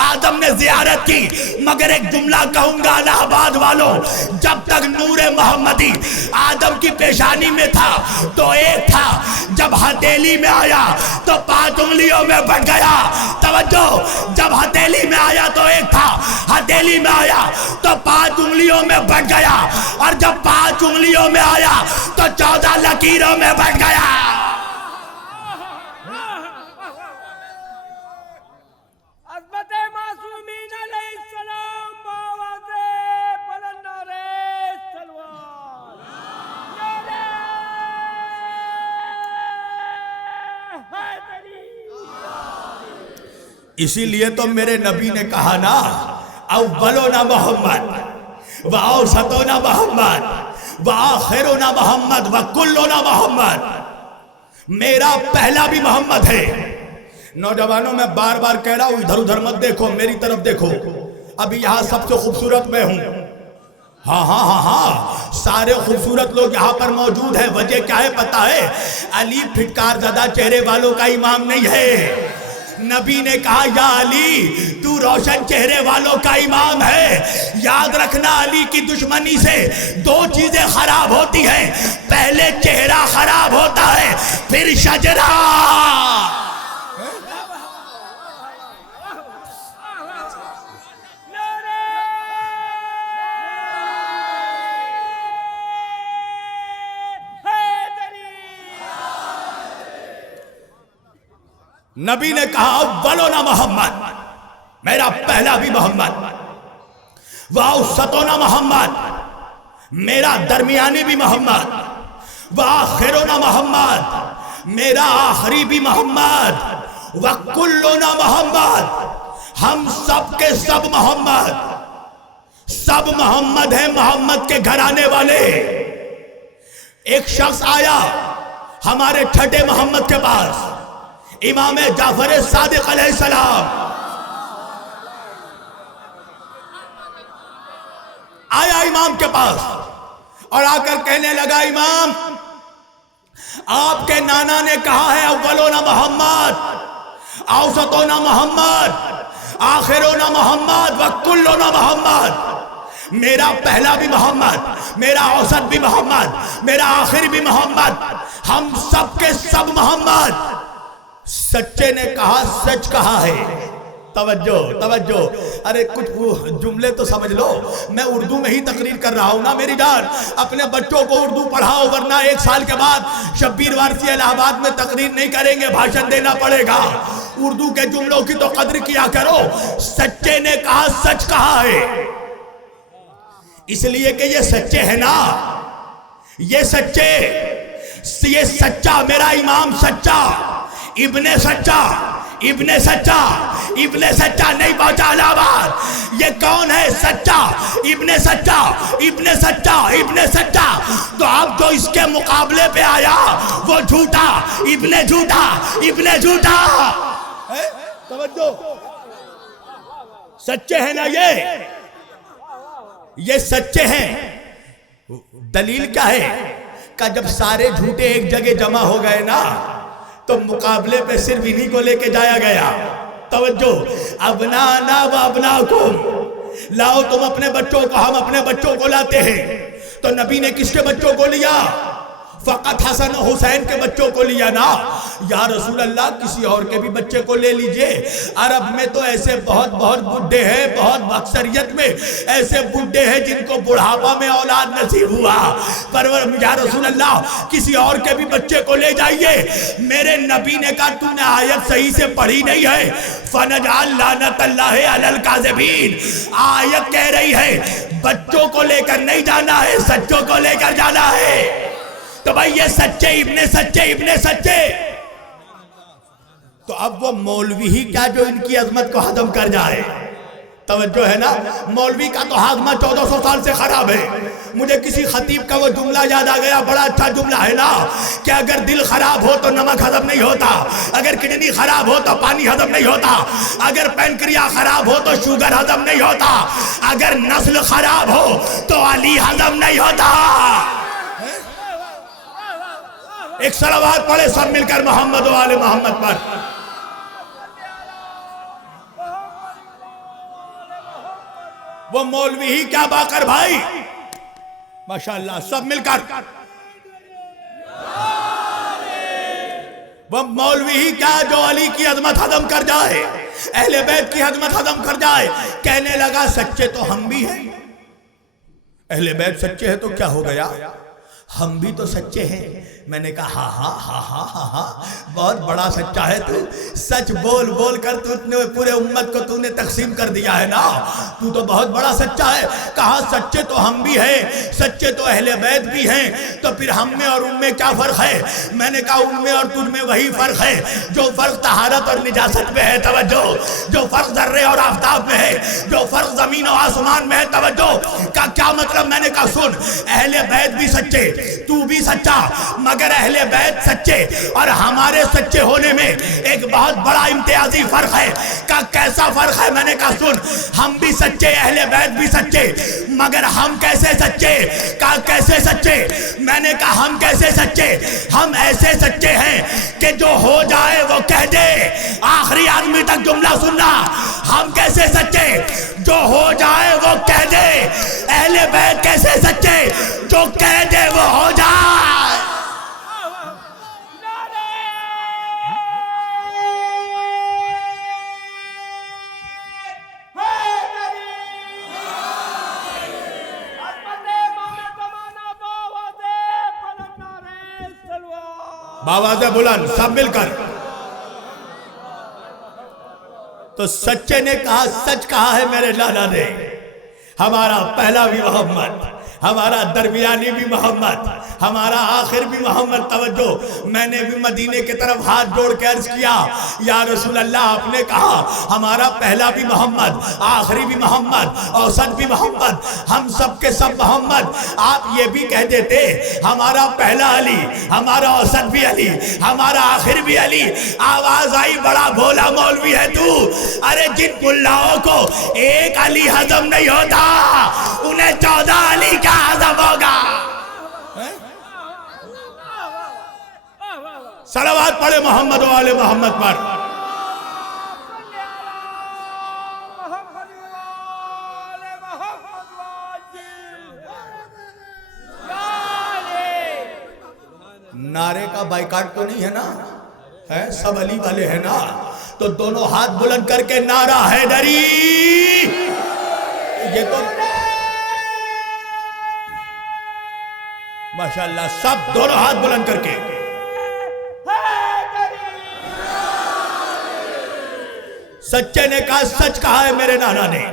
آدم نے زیارت کی. مگر ایک جملہ کہوں گا الہ آباد والوں, جب تک نور محمدی آدم کی پیشانی میں تھا تو ایک تھا, جب ہتھیلی میں آیا تو 5 انگلیوں میں بٹ گیا. توجہ, جب ہتھیلی میں آیا تو ایک تھا, ہتھیلی میں آیا تو 5 انگلیوں میں بٹ گیا, اور جب 5 انگلیوں میں آیا تو 14 لکیروں میں بٹ گیا. اسی لیے تو میرے نبی نے کہا نا اولونا محمد واوسطونا محمد واخرونا محمد وکلونا محمد. میرا پہلا بھی محمد ہے. نوجوانوں میں بار بار کہہ رہا ہوں ادھر ادھر مت دیکھو, میری طرف دیکھو. ابھی یہاں سب سے خوبصورت میں ہوں. ہاں سارے خوبصورت لوگ یہاں پر موجود ہیں. وجہ کیا ہے پتا ہے؟ علی پھٹکار زدہ چہرے والوں کا امام نہیں ہے. نبی نے کہا یا علی تو روشن چہرے والوں کا امام ہے. یاد رکھنا علی کی دشمنی سے 2 چیزیں خراب ہوتی ہیں, پہلے چہرہ خراب ہوتا ہے پھر شجرہ. نبی نے کہا اولونا محمد, میرا پہلا بھی محمد, واوسطونا محمد, میرا درمیانی بھی محمد, واخرونا محمد, میرا آخری بھی محمد, وکلونا محمد, ہم سب کے سب محمد. سب محمد ہیں، محمد کے گھرانے والے۔ ایک شخص آیا ہمارے چھٹے محمد کے پاس، امام جعفر صادق علیہ السلام آیا امام کے پاس اور آ کر کہنے لگا، امام آپ کے نانا نے کہا ہے اولونا محمد، اوسطونا محمد، آخرونا محمد وکلونا محمد۔ میرا پہلا بھی محمد، میرا اوسط بھی محمد، میرا آخری بھی محمد، ہم سب کے سب محمد۔ سچے نے کہا سچ کہا ہے۔ توجہ توجہ، ارے کچھ جملے تو سمجھ لو، میں اردو میں ہی تقریر کر رہا ہوں نا میری جان، اپنے بچوں کو اردو پڑھاؤ ورنہ 1 سال کے بعد شبیر وارثی الہ آباد میں تقریر نہیں کریں گے، بھاشن دینا پڑے گا۔ اردو کے جملوں کی تو قدر کیا کرو۔ سچے نے کہا سچ کہا ہے، اس لیے کہ یہ سچے ہیں نا، یہ سچے، یہ سچا میرا امام سچا، ابن سچا، ابن سچا، ابن سچا نہیں پہنچا الہ آباد۔ یہ کون ہے؟ سچا، ابن سچا، ابن سچا، ابن سچا۔ تو اب جو اس کے مقابلے پہ آیا وہ جھوٹا، ابن جھوٹا، ابن جھوٹا۔ توجہ، سچے ہیں نا یہ سچے ہیں۔ دلیل کیا ہے کہ جب سارے جھوٹے ایک جگہ جمع ہو گئے نا تو مقابلے پہ صرف انہی کو لے کے جایا گیا۔ توجہ، ابنانا و ابناکم، لاؤ تم اپنے بچوں کو، ہم اپنے بچوں کو لاتے ہیں۔ تو نبی نے کس کے بچوں کو لیا؟ فقط حسن و حسین کے بچوں کو لیا نا۔ یا رسول اللہ کسی اور کے بھی بچے کو لے لیجئے، عرب میں تو ایسے بہت بہت بڈھے ہیں، بہت اکثریت میں ایسے بڈھے ہیں جن کو بڑھاپا میں اولاد نصیب ہوا، پر یا رسول اللہ کسی اور کے بھی بچے کو لے جائیے۔ میرے نبی نے کہا تو نے آیت صحیح سے پڑھی نہیں ہے، فَنَجْعَلْ لَعْنَتَ اللَّهِ عَلَى الْكَاذِبِينَ۔ آیت کہہ رہی ہے بچوں کو لے کر نہیں جانا ہے، سچوں کو لے کر جانا ہے۔ تو بھائی یہ سچے ابن سچے، ابن سچے۔ تو اب وہ مولوی ہی کیا جو ان کی عظمت کو ہضم کر جائے۔ توجہ ہے نا، مولوی کا تو ہاضمہ 1400 سال سے خراب ہے۔ مجھے کسی خطیب کا وہ جملہ یاد آ گیا، بڑا اچھا جملہ ہے نا، کہ اگر دل خراب ہو تو نمک ہضم نہیں ہوتا، اگر کڈنی خراب ہو تو پانی ہضم نہیں ہوتا، اگر پینکریا خراب ہو تو شوگر ہضم نہیں ہوتا، اگر نسل خراب ہو تو علی ہضم نہیں ہوتا۔ ایک صلوات پڑھے سب مل کر محمد و آل محمد پر۔ وہ مولوی ہی کیا باقر بھائی، ماشاءاللہ سب مل کر، وہ مولوی ہی کیا جو علی کی عظمت ہضم کر جائے، اہل بیت کی عظمت ہضم کر جائے۔ کہنے لگا سچے تو ہم بھی ہیں، اہل بیت سچے ہیں تو کیا ہو گیا، ہم بھی تو سچے ہیں۔ میں نے کہا ہاں ہاں ہاں ہاں ہاں، بہت بڑا سچا ہے تو، سچ بول بول کر تو اتنے پورے امت کو تو نے تقسیم کر دیا ہے نا، تو تو بہت بڑا سچا ہے۔ کہا سچے تو ہم بھی ہیں، سچے تو اہل بیت بھی ہیں، تو پھر ہم میں اور ان میں کیا فرق ہے؟ میں نے کہا ان میں اور تجھ میں وہی فرق ہے جو فرق طہارت اور نجاست میں ہے۔ توجہ، جو فرق ذرے اور آفتاب میں ہے، جو فرق زمین و آسمان میں ہے۔ توجہ کا کیا مطلب؟ میں نے کہا سن، اہل بیت بھی سچے، تو بھی سچا، مگر اہل بیت سچے اور ہمارے سچے ہونے میں ایک بہت بڑا امتیازی فرق ہے۔ کہ کیسا فرق ہے؟ میں نے کہا سن، ہم بھی سچے، اہل بیت بھی سچے، مگر ہم کیسے سچے؟ کہا کیسے سچے؟ میں نے کہا ہم کیسے سچے؟ ہم ایسے سچے ہیں کہ جو ہو جائے وہ کہہ دے، آخری آدمی تک جملہ سننا۔ ہم کیسے سچے؟ جو ہو جائے وہ کہہ دے۔ اہل بیت کیسے سچے؟ جو کہہ دے وہ ہو جائے۔ باواز بلند سب مل کر۔ تو سچے نے کہا سچ کہا ہے میرے لالا نے، ہمارا پہلا بھی محمد، ہمارا درمیانی بھی محمد، ہمارا آخر بھی محمد. توجہ، میں نے بھی مدینے کی طرف ہاتھ جوڑ کے عرض کیا یا رسول اللہ، آپ نے کہا ہمارا پہلا بھی محمد، آخری بھی محمد، اوسط بھی محمد، ہم سب کے سب محمد. آپ یہ بھی کہہ دیتے ہمارا پہلا علی، ہمارا اوسط بھی علی، ہمارا آخر بھی علی. آواز آئی بڑا بھولا مولوی ہے تو. ارے جن ملاؤں کو ایک علی ہضم نہیں ہوتا انہیں 14 علی کا ہضم ہوگا. صلوات پڑھے محمد و آل محمد پر. نعرے کا بائیکاٹ تو نہیں ہے نا؟ ہے سب علی والے ہیں نا؟ تو دونوں ہاتھ بلند کر کے نعرہ حیدری. یہ تو ماشاءاللہ سب دونوں ہاتھ بلند کر کے. سچے نے کہا، سچ کہا ہے میرے نانا نے.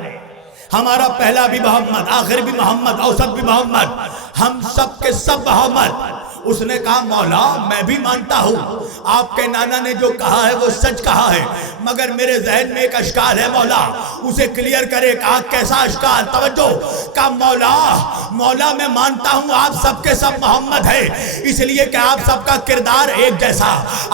ہمارا پہلا بھی محمد، آخر بھی محمد، اوسط بھی محمد، ہم سب کے سب محمد. اس نے کہا مولا میں بھی مانتا ہوں آپ کے نانا نے جو کہا ہے وہ سچ کہا ہے، مگر میرے ذہن میں ایک اشکال ہے مولا، اسے کلیئر کرے. کہا کیسا اشکال؟ توجہ. کہا مولا میں مانتا ہوں آپ سب کے سب محمد ہیں، اس لیے کہ آپ سب کا کردار ایک جیسا،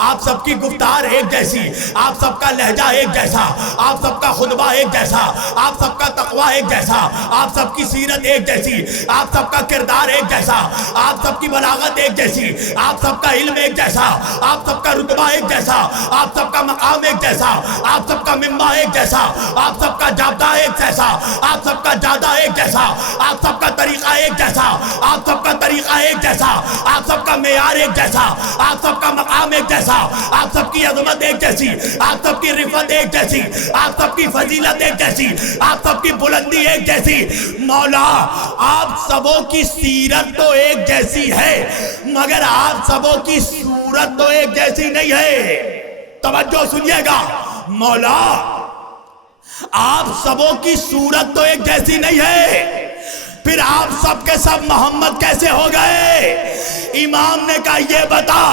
آپ سب کی گفتار ایک جیسی، آپ سب کا لہجہ ایک جیسا، آپ سب کا خطبہ ایک جیسا، آپ سب کا تقویٰ ایک جیسا، آپ سب کی سیرت ایک جیسی، آپ سب کا کردار ایک جیسا، آپ سب کی بلاغت ایک جیسی، آپ سب کا علم ایک جیسا، آپ سب کا رتبہ ایک جیسا، آپ سب کا مقام ایک جیسا، آپ سب کا منبع ایک جیسا، آپ سب کا جابطہ ایک جیسا، آپ سب کا جادہ ایک جیسا، آپ سب کا طریقہ ایک جیسا، آپ سب کا طریقہ ایک جیسا، آپ سب کا معیار ایک جیسا، آپ سب کا مقام ایک جیسا، آپ سب کی عظمت ایک جیسی، آپ سب کی رفعت ایک جیسی، آپ سب کی فضیلت ایک جیسی، آپ سب کی بلندی ایک جیسی. مولا آپ سبوں کی سیرت تو ایک جیسی ہے مگر آپ سبوں کی صورت تو ایک جیسی نہیں ہے. توجہ سنیے گا. مولا آپ سبوں کی صورت تو ایک جیسی نہیں ہے، پھر آپ سب کے سب محمد کیسے ہو گئے؟ امام نے کہا یہ بتا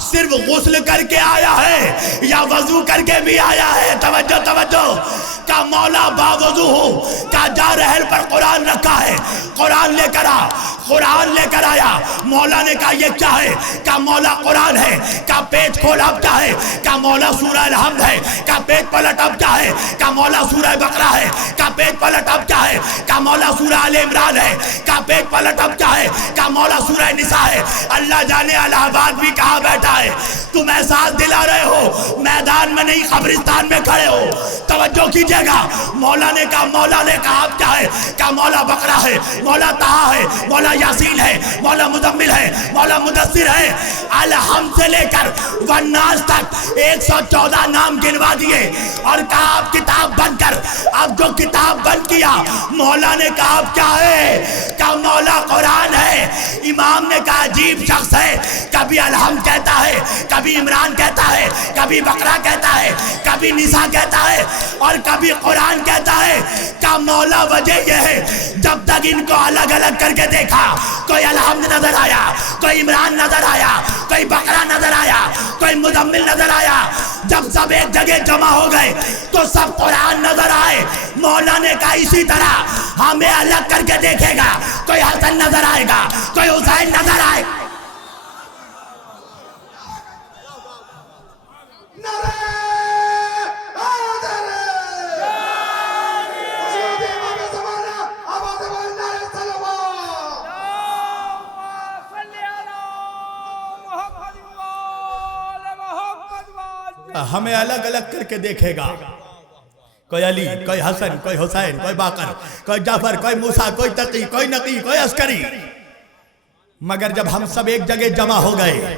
صرف غسل کر کے آیا ہے یا وضو کر کے بھی آیا ہے؟ توجہ. کہا مولا باوضو ہوں. کہا جا رحل پر قرآن رکھا ہے، قرآن لے کر آیا. مولا نے کہا یہ کیا ہے؟ کہا مولا قرآن ہے. کہا پیج کھول اب کیا ہے؟ کہا مولا سورہ الحمد ہے. کہا پیج پلٹ اب کیا ہے؟ کہا مولا سورہ بقرہ ہے. کہا پیج پلٹ اب کیا ہے؟ کہا مولا سورہ آل عمران ہے. کہا پیج پلٹ اب کیا ہے؟ کہا مولا سورہ نساء ہے. اللہ جانے الہ آباد بھی کہاں بیٹھا ہے، تم احساس دلا رہے ہو میدان میں نہیں قبرستان میں کھڑے ہو. توجہ کیجئے گا. مولا نے کہا اب کیا ہے؟ کہا مولا بقرہ ہے، مولا طٰہٰ ہے، مولا یاسین ہے، مولا مزمل ہے، مولا مدثر ہے. الحمد سے لے کر والناس تک 114 نام گنوا دیے اور کہا اب کتاب بند کر. اب جو کتاب بند کیا مولا نے کہا اب کیا ہے؟ کہا مولا قرآن ہے. امام نے کہا عجیب شخص ہے، کبھی الحمد کہتا ہے، کبھی عمران کہتا ہے، کبھی بقرہ کہتا ہے، کبھی نساء کہتا ہے اور کبھی قرآن کہتا ہے. کہا مولا وجہ یہ ہے جب تک ان کو الگ الگ کر کے دیکھا، کوئی الحمد نظر آیا، کوئی عمران نظر آیا، کوئی بقرہ نظر آیا، کوئی مزمل نظر آیا. جب سب ایک جگہ جمع ہو گئے تو سب قرآن نظر آئے. مولا نے کہا اسی طرح ہمیں الگ کر کے دیکھے گا، کوئی حسن نظر آئے گا، کوئی حسین نظر آئے گا. ہمیں الگ الگ کر کے دیکھے گا. کوئی علی، کوئی حسن، کوئی حسین، کوئی باقر، کوئی جعفر، کوئی موسیٰ، کوئی تقی، کوئی نقی، کوئی عسکری. مگر جب ہم سب ایک جگہ جمع ہو گئے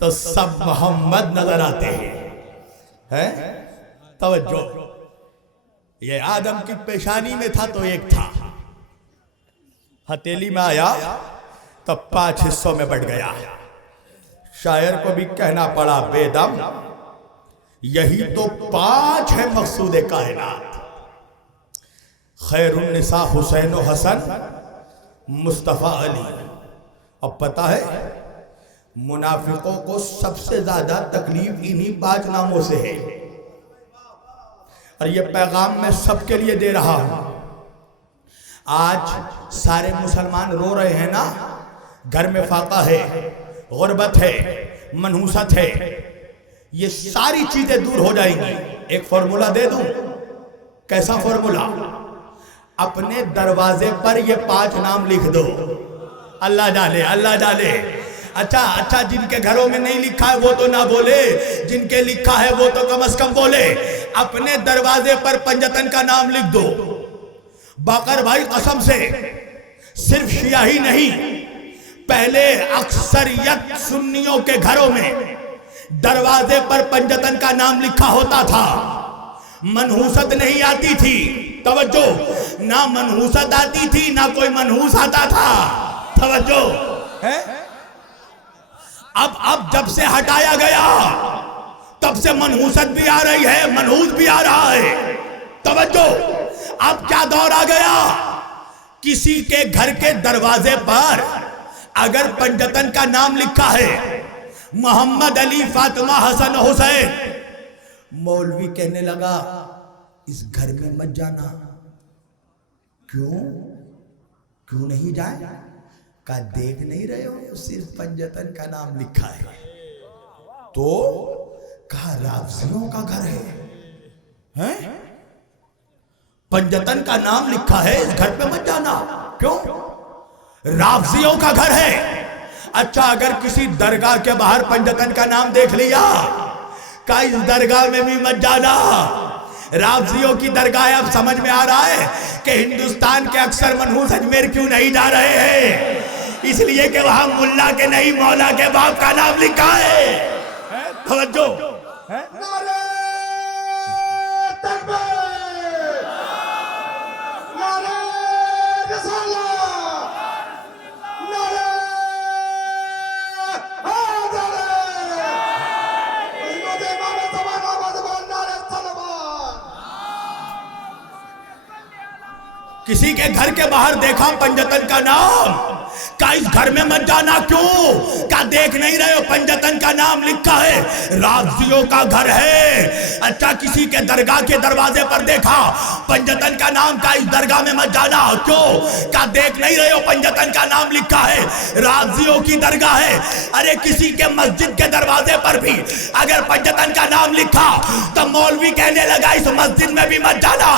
تو سب محمد نظر آتے ہیں. توجہ. یہ آدم کی پیشانی میں تھا تو ایک تھا، ہتھیلی میں آیا تو 5 حصوں میں بٹ گیا. شاعر کو بھی کہنا پڑا بے دم یہی تو 5 ہے مقصود کائنات. خیر النساء حسین و حسن، مصطفیٰ علی. اب پتہ ہے منافقوں کو سب سے زیادہ تکلیف انہی 5 ناموں سے ہے، اور یہ پیغام میں سب کے لیے دے رہا ہوں. آج سارے مسلمان رو رہے ہیں نا، گھر میں فاقہ ہے، غربت ہے، منحوست ہے، یہ ساری چیزیں دور ہو جائیں گی. ایک فارمولا دے دوں. کیسا فارمولا؟ اپنے دروازے پر یہ 5 نام لکھ دو. اللہ جانے، اللہ جانے. اچھا جن کے گھروں میں نہیں لکھا ہے وہ تو نہ بولے، جن کے لکھا ہے وہ تو کم از کم بولے. اپنے دروازے پر پنجتن کا نام لکھ دو. باقر بھائی قسم سے صرف شیعہ ہی نہیں، پہلے اکثریت سنیوں کے گھروں میں دروازے پر پنجتن کا نام لکھا ہوتا تھا. منحوست نہیں آتی تھی، توجہ، نہ منحوست آتی تھی نہ کوئی منحوس آتا تھا. توجہ ہے. اب جب سے ہٹایا گیا تب سے منحوست بھی آ رہی ہے، منحوس بھی آ رہا ہے. توجہ، اب کیا دور آ گیا؟ کسی کے گھر کے دروازے پر اگر پنجتن کا نام لکھا ہے، محمد علی فاطمہ حسن حسین، مولوی کہنے لگا اس گھر میں مت جانا. کیوں نہیں جائے؟ کہا دیکھ نہیں رہے ہو صرف پنجتن کا نام لکھا ہے. تو کہا رافضیوں کا گھر ہے، پنجتن کا نام لکھا ہے، اس گھر پہ مت جانا. کیوں؟ رافضیوں کا گھر ہے. اچھا اگر کسی درگاہ کے باہر پنجتن کا نام دیکھ لیا، کہا اس درگاہ میں بھی مت جانا. رافضیوں کی درگاہ. اب سمجھ میں آ رہا ہے کہ ہندوستان کے اکثر منحوس اجمیر کیوں نہیں جا رہے ہیں. اس لیے کہ وہاں ملا کے نہیں مولا کے باپ کا نام لکھا ہے. توجہ. نعرہ تکبیر، نعرہ رسالت، نعرہ حیدر، عظمت امام زمان آباد زمان، نعرہ طلبان. کسی کے گھر کے باہر دیکھا پنجتن کا نام، کہا اس گھر میں مت جانا. کیوں؟ کہا دیکھ نہیں رہے ہو پنجتن کا نام لکھا ہے، رافضیوں کا گھر ہے. اچھا کسی کے درگاہ کے دروازے پر دیکھا پنجتن کا نام، کہا اس درگاہ میں مت جانا. کیوں؟ کہا دیکھ نہیں رہے ہو پنجتن کا نام لکھا ہے، رافضیوں کی درگاہ ہے. ارے کسی کے مسجد کے دروازے پر بھی اگر پنجتن کا نام لکھا تو مولوی کہنے لگا اس مسجد میں بھی مت جانا.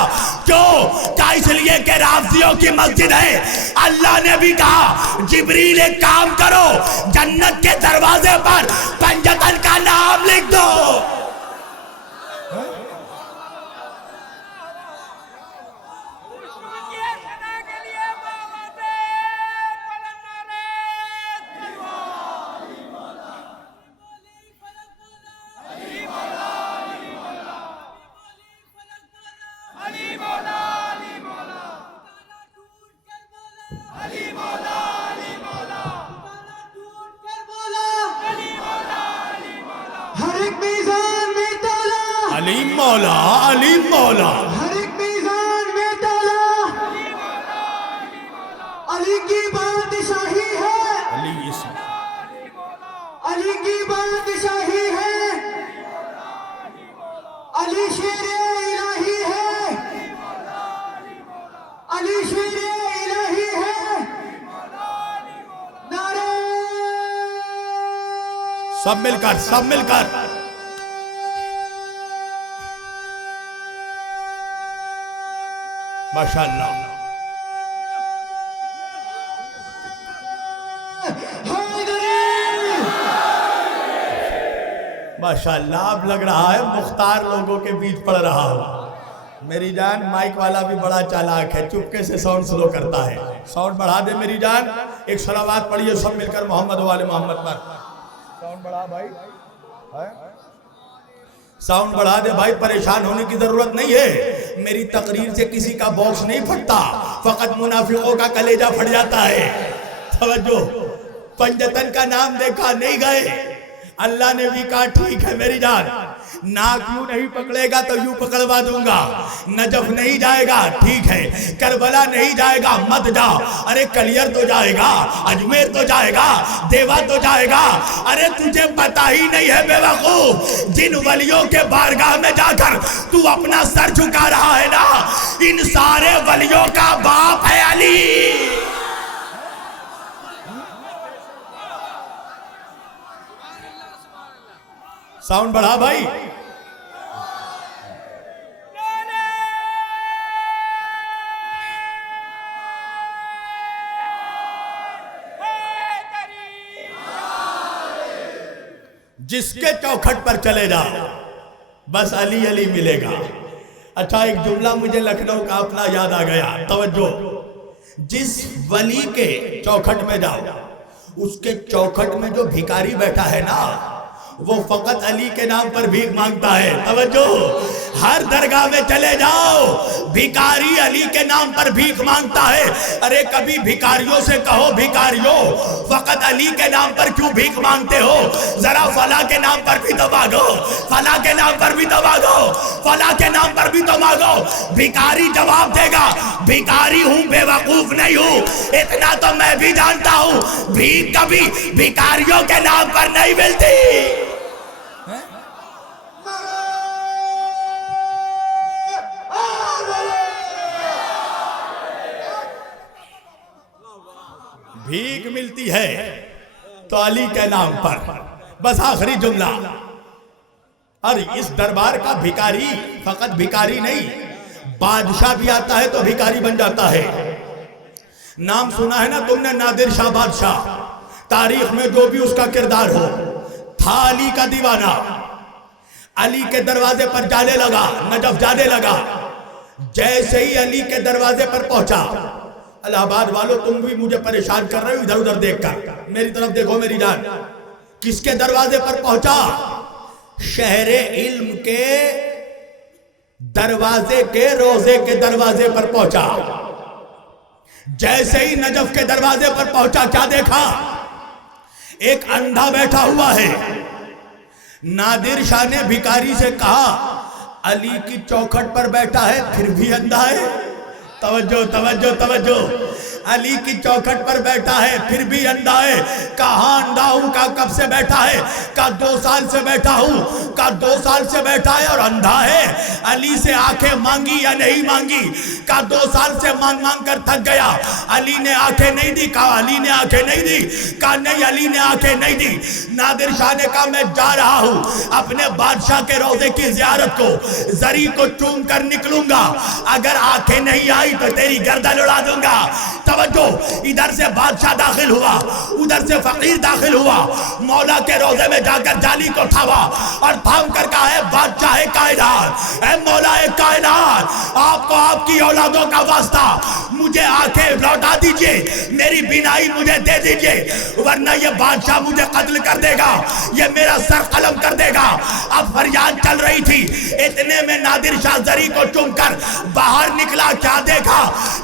کیوں؟ کہا اس لیے کہ رافضیوں کی مسجد ہے. اللہ نے بھی کہا جبریل ایک کام کرو، جنت کے دروازے پر پنجتن کا نام لکھ دو. علیم مولا، علیم مولا، ہر ایک میزان میں تالا، علی کی بادشاہی ہے، علی اسم، علی کی بادشاہی ہے، علی شیر الہی ہے، علی شیر الہی ہے. نعرہ سب مل کر ماشاءاللہ. ماشاءاللہ. اب لگ رہا ہے مختار لوگوں کے بیچ پڑ رہا ہوں. میری جان مائک والا بھی بڑا چالاک ہے، چپکے سے ساؤنڈ سلو کرتا ہے. ساؤنڈ بڑھا دے میری جان. ایک صلوات پڑھیے سب مل کر محمد و آل محمد پر. ساؤنڈ بڑھا بھائی، ساؤنڈ بڑھا دے بھائی. پریشان ہونے کی ضرورت نہیں ہے. میری تقریر سے کسی کا باکس نہیں پھٹتا، فقط منافقوں کا کلیجہ پھٹ جاتا ہے. توجہ. پنجتن کا نام دیکھا نہیں گئے. اللہ نے بھی کہا ٹھیک ہے میری جان، ناک یوں نہیں پکڑے گا تو یوں پکڑوا دوں گا. نجف نہیں جائے گا ٹھیک ہے, کربلا نہیں جائے گا مت جا. ارے کلیئر تو جائے گا, اجمیر تو جائے گا, دیوا تو جائے گا. ارے تجھے پتا ہی نہیں ہے بے وقوف, جن ولیوں کے بارگاہ میں جا کر تو اپنا سر جھکا رہا ہے نا, ان سارے ولیوں کا باپ ہے علی. ساؤنڈ بڑھا بھائی. جس کے چوکھٹ پر چلے جاؤ بس علی علی ملے گا. اچھا ایک جملہ مجھے لکھنؤ کا اپنا یاد آ گیا, توجہ. جس ولی کے چوکھٹ میں جاؤ, اس کے چوکھٹ میں جو بھیکاری بیٹھا ہے نا, وہ فقط علی کے نام پر بھیک مانگتا ہے. توجہ, ہر درگاہ میں چلے جاؤ, بھیکاری علی کے نام پر بھیک مانگتا ہے. ارے کبھی بھیکاریوں سے کہو, بھیکاریوں فقط علی کے نام پر کیوں بھیک مانگتے ہو؟ ذرا فلاں کے نام پر بھی تو مانگو, فلاں کے نام پر بھی تو مانگو, فلاں کے نام پر بھی تو مانگو. بھیکاری جواب دے گا, بھیکاری ہوں, بے وقوف نہیں ہوں. اتنا تو میں بھی جانتا ہوں, بھیک کبھی بھیکاریوں کے نام پر نہیں ملتی. بھیک ملتی ہے تو علی کے نام پر. بس آخری جملہ, اور اس دربار کا بھیکاری فقط بھیکاری نہیں, بادشاہ بھی آتا ہے تو بھیکاری بن جاتا ہے. نام سنا ہے نا تم نے نادر شاہ بادشاہ, تاریخ میں جو بھی اس کا کردار ہو, تھا علی کا دیوانہ. علی کے دروازے پر جانے لگا, نجف جانے لگا. جیسے ہی علی کے دروازے پر پہنچا, الہ آباد والو تم بھی مجھے پریشان کر رہے ہو, ادھر ادھر دیکھ کر میری طرف دیکھو میری جان. کس کے دروازے پر پہنچا؟ شہر علم کے دروازے کے, روزے کے دروازے پر پہنچا. جیسے ہی نجف کے دروازے پر پہنچا, کیا دیکھا؟ ایک اندھا بیٹھا ہوا ہے. نادر شاہ نے بھیکاری سے کہا, علی کی چوکھٹ پر بیٹھا ہے پھر بھی اندھا ہے. توجہ توجہ توجہ, علی کی چوکھٹ پر بیٹھا ہے پھر بھی اندھا ہے. کہاں اندھا ہوں؟ کہا کب سے بیٹھا ہے؟ کہا 2 سال سے بیٹھا ہوں. کہا 2 سال سے بیٹھا ہے اور اندھا ہے, علی سے آنکھیں مانگی یا نہیں مانگی؟ کہا 2 سال سے مانگ مانگ کر تھک گیا, علی نے آنکھیں نہیں دی. کہا علی نے آنکھیں نہیں دی. کہا نہیں علی نے آنکھیں نہیں دی. نادر شاہ نے کہا میں جا رہا ہوں اپنے بادشاہ کے روزے کی زیارت کو, زری کو چوم کر نکلوں گا, اگر آنکھیں نہیں آئی تو تیری گردن اڑا دوں گا. توجہ, ادھر سے بادشاہ داخل ہوا, ادھر سے فقیر داخل ہوا. مولا کے روزے میں جا کر جالی کو تھاما اور تھام کر کہا ہے بادشاہ کائنات, اے مولا کائنات, آپ کو آپ کی اولادوں کا واسطہ, مجھے آنکھیں لوٹا دیجئے, میری بینائی مجھے دے دیجئے, ورنہ یہ بادشاہ مجھے قتل کر دے گا, یہ میرا سر قلم کر دے گا. اب فریاد چل رہی تھی, اتنے میں نادر شاہ زری کو چوم کر باہر نکلا. کیا دیکھا؟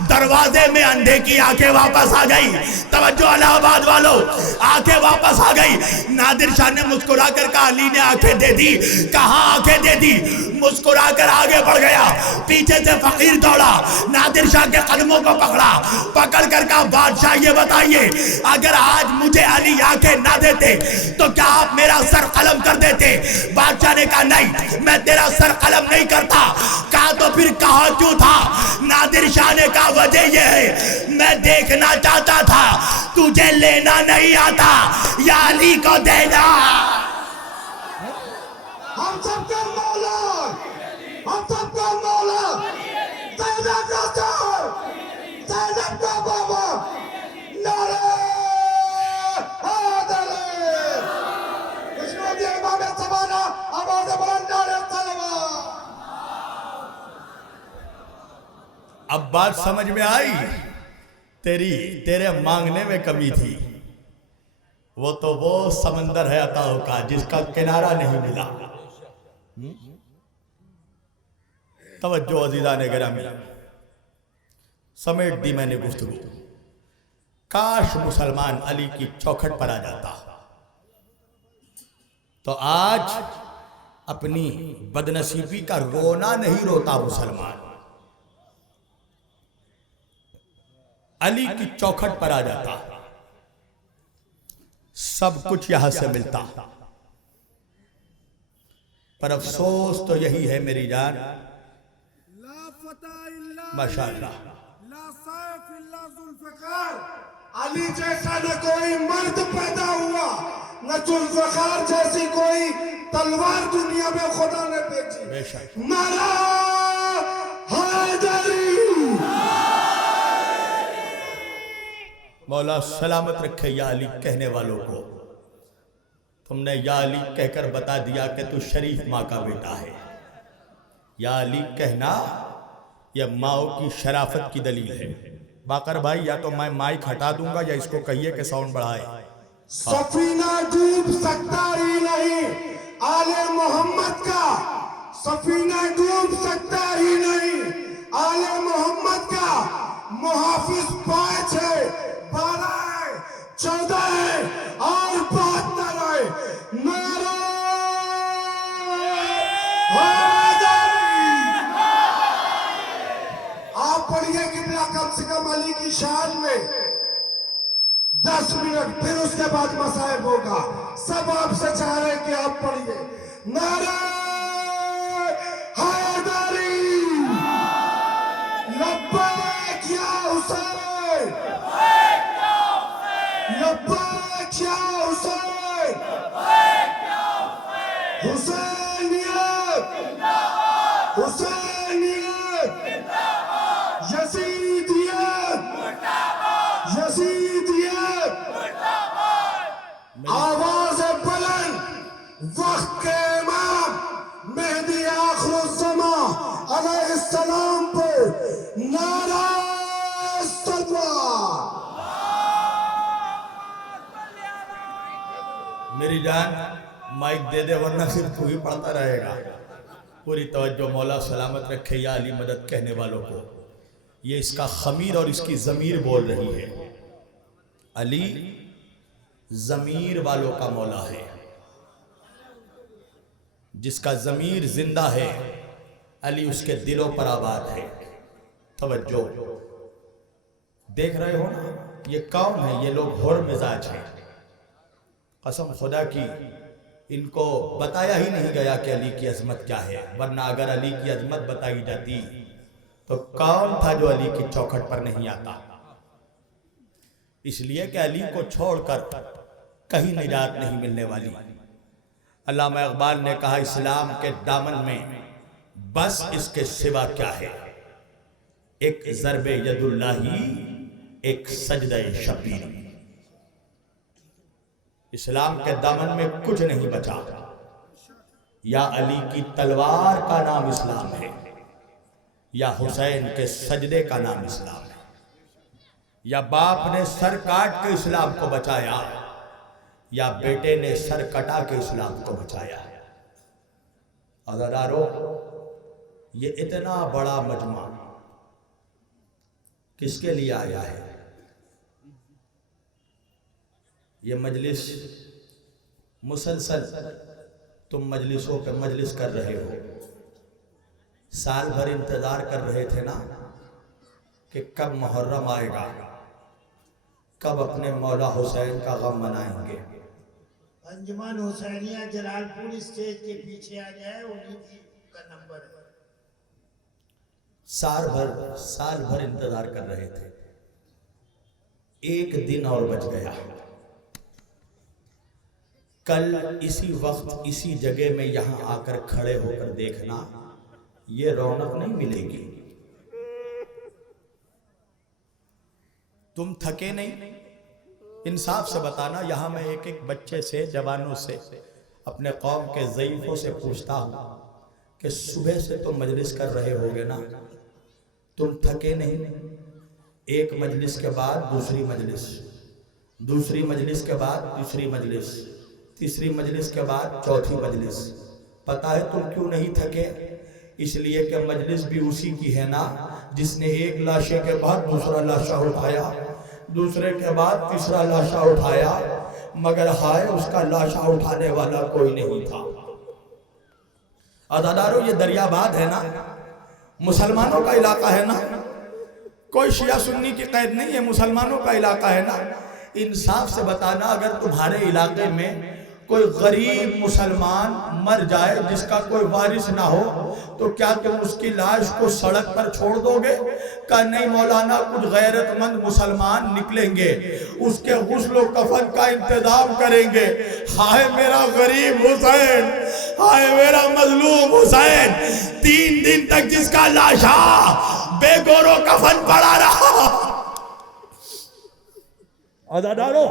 دروازے میں اندھے کی آنکھیں واپس آ گئی. توجہ الہ آباد والو, آنکھیں واپس آ گئی. نادر شاہ نے مسکرا کر کہا علی نے آنکھیں دے دی. کہاں آنکھیں دے دی؟ مسکرا کر آگے بڑھ گیا. پیچھے سے فقیر دوڑا, نادر شاہ کے قدموں کو پکڑا, پکڑ کر کہا بادشاہ یہ بتائیے, اگر آج مجھے علی آنکھیں نہ دیتے تو کیا آپ میرا سر قلم کر دیتے؟ بادشاہ نے کہا نہیں, میں تیرا سر قلم نہیں کرتا. کہا تو پھر کہا کیوں تھا؟ نادر شاہ نے کہا وجہ یہ ہے, میں دیکھنا چاہتا تھا, تجھے لینا نہیں آتا, یا علی کو دینا. ہم سب کا مولا, ہم سب کا مولا, زینب کا چار, زینب کا بابا, نعرہ حیدر, خشنودی امام زمانہ, آواز بلند نعرہ طلبہ. اب بات سمجھ میں آئی؟ تیرے مانگنے میں کمی تھی. وہ تو وہ سمندر ہے عطاؤں کا جس کا کنارہ نہیں ملا. توجہ عزیزان گرامی, سمیٹ دی میں نے گفتگو. کاش مسلمان علی کی چوکھٹ پر آ جاتا تو آج اپنی بدنصیبی کا رونا نہیں روتا مسلمان، علی کی چوکھٹ پر آ جاتا، سب کچھ یہاں سے ملتا، پر افسوس تو یہی ہے میری جان، لا فتح الا ماشاءاللہ، لا سیف الا ذوالفقار، علی جیسا نہ کوئی مرد پیدا ہوا، نہ ذوالفقار جیسی کوئی تلوار دنیا میں خدا نے بھیجی۔ بے شک نعرہ حیدری، مولا سلامت رکھے یا علی کہنے والوں کو، تم نے یا علی کہہ کر بتا دیا کہ تو شریف ماں کا بیٹا ہے۔ یا علی کہنا یہ ماؤں کی شرافت کی دلیل ہے۔ باقر بھائی یا تو میں مائک ہٹا دوں گا یا اس کو کہیے کہ ساؤنڈ بڑھائے۔ سفینہ ڈوب سکتا ہی نہیں آل محمد کا، سفینہ ڈوب سکتا ہی نہیں آل محمد کا، محافظ 5 ہے، 12 ہے، 14 ہے اور 72 ہے۔ نعرہ حیدری، آپ پڑھیے قبلہ کم سے کم علی کی شان میں 10 منٹ، پھر اس کے بعد مصائب ہوگا۔ سب آپ سے چاہ رہے ہیں کہ آپ پڑھیے نعرہ حیدری، لبیک یا حسین، لبیک یا حسین، حسینیت، حسینیت، یزیدیت، یزیدیت، آواز بلند، وقت کے امام مہدی آخر الزمان علیہ السلام پر نعرہ سلوات۔ میری جان مائک دے دے ورنہ صرف تو ہی پڑھتا رہے گا۔ پوری توجہ، مولا سلامت رکھے یا علی مدد کہنے والوں کو، یہ اس کا خمیر اور اس کی ضمیر بول رہی ہے۔ علی ضمیر والوں کا مولا ہے، جس کا ضمیر زندہ ہے، علی اس کے دلوں پر آباد ہے۔ توجہ، دیکھ رہے ہو نا یہ کون ہے؟ یہ لوگ ہور مزاج ہیں۔ قسم خدا کی ان کو بتایا ہی نہیں گیا کہ علی کی عظمت کیا ہے، ورنہ اگر علی کی عظمت بتائی جاتی تو کون تھا جو علی کی چوکھٹ پر نہیں آتا؟ اس لیے کہ علی کو چھوڑ کر کہیں نجات نہیں ملنے والی۔ علامہ اقبال نے کہا اسلام کے دامن میں بس اس کے سوا کیا ہے، ایک ضرب ید اللہ، ایک سجدہ شبیر۔ اسلام کے دامن میں کچھ نہیں بچا، یا علی کی تلوار کا نام اسلام ہے، یا حسین کے سجدے کا نام اسلام ہے، یا باپ نے سر کاٹ کے اسلام کو بچایا، یا بیٹے نے سر کٹا کے اسلام کو بچایا۔ عزیزانو، یہ اتنا بڑا مجمع کس کے لیے آیا ہے؟ یہ مجلس مسلسل تم مجلسوں پہ مجلس کر رہے ہو، سال بھر انتظار کر رہے تھے نا کہ کب محرم آئے گا، کب اپنے مولا حسین کا غم منائیں گے۔ انجمن حسینیہ جلال پور اسٹیج کے پیچھے آ جائے، انہی کا نمبر ہے۔ سال بھر انتظار کر رہے تھے، ایک دن اور بچ گیا۔ کل اسی وقت اسی جگہ میں یہاں آ کر کھڑے ہو کر دیکھنا، یہ رونق نہیں ملے گی۔ تم تھکے نہیں؟ انصاف سے بتانا، یہاں میں ایک ایک بچے سے، جوانوں سے، اپنے قوم کے ضعیفوں سے پوچھتا ہوں کہ صبح سے تم مجلس کر رہے ہوگے نا، تم تھکے نہیں؟ ایک مجلس کے بعد دوسری مجلس، دوسری مجلس کے بعد تیسری مجلس، تیسری مجلس کے بعد چوتھی مجلس۔ پتہ ہے تم کیوں نہیں تھکے؟ اس لیے کہ مجلس بھی اسی کی ہے نا جس نے ایک لاشے کے بعد دوسرا لاشا اٹھایا، دوسرے کے بعد تیسرا لاشا اٹھایا، مگر ہائے اس کا لاشا اٹھانے والا کوئی نہیں تھا۔ عزادارو یہ دریا باد ہے نا، مسلمانوں کا علاقہ ہے نا، کوئی شیعہ سنی کی قید نہیں ہے، مسلمانوں کا علاقہ ہے نا۔ انصاف سے بتانا، اگر تمہارے علاقے میں کوئی غریب مسلمان مر جائے جس کا کوئی وارث نہ ہو تو کیا تم اس کی لاش کو سڑک پر چھوڑ دو گے؟ کہا نہیں مولانا، کچھ غیرت مند مسلمان نکلیں گے، اس کے غسل و کفن کا انتظام کریں گے۔ ہائے میرا غریب حسین، ہائے میرا مظلوم حسین، 3 دن تک جس کا لاشا بے گور و کفن پڑا رہا۔ عزادارو،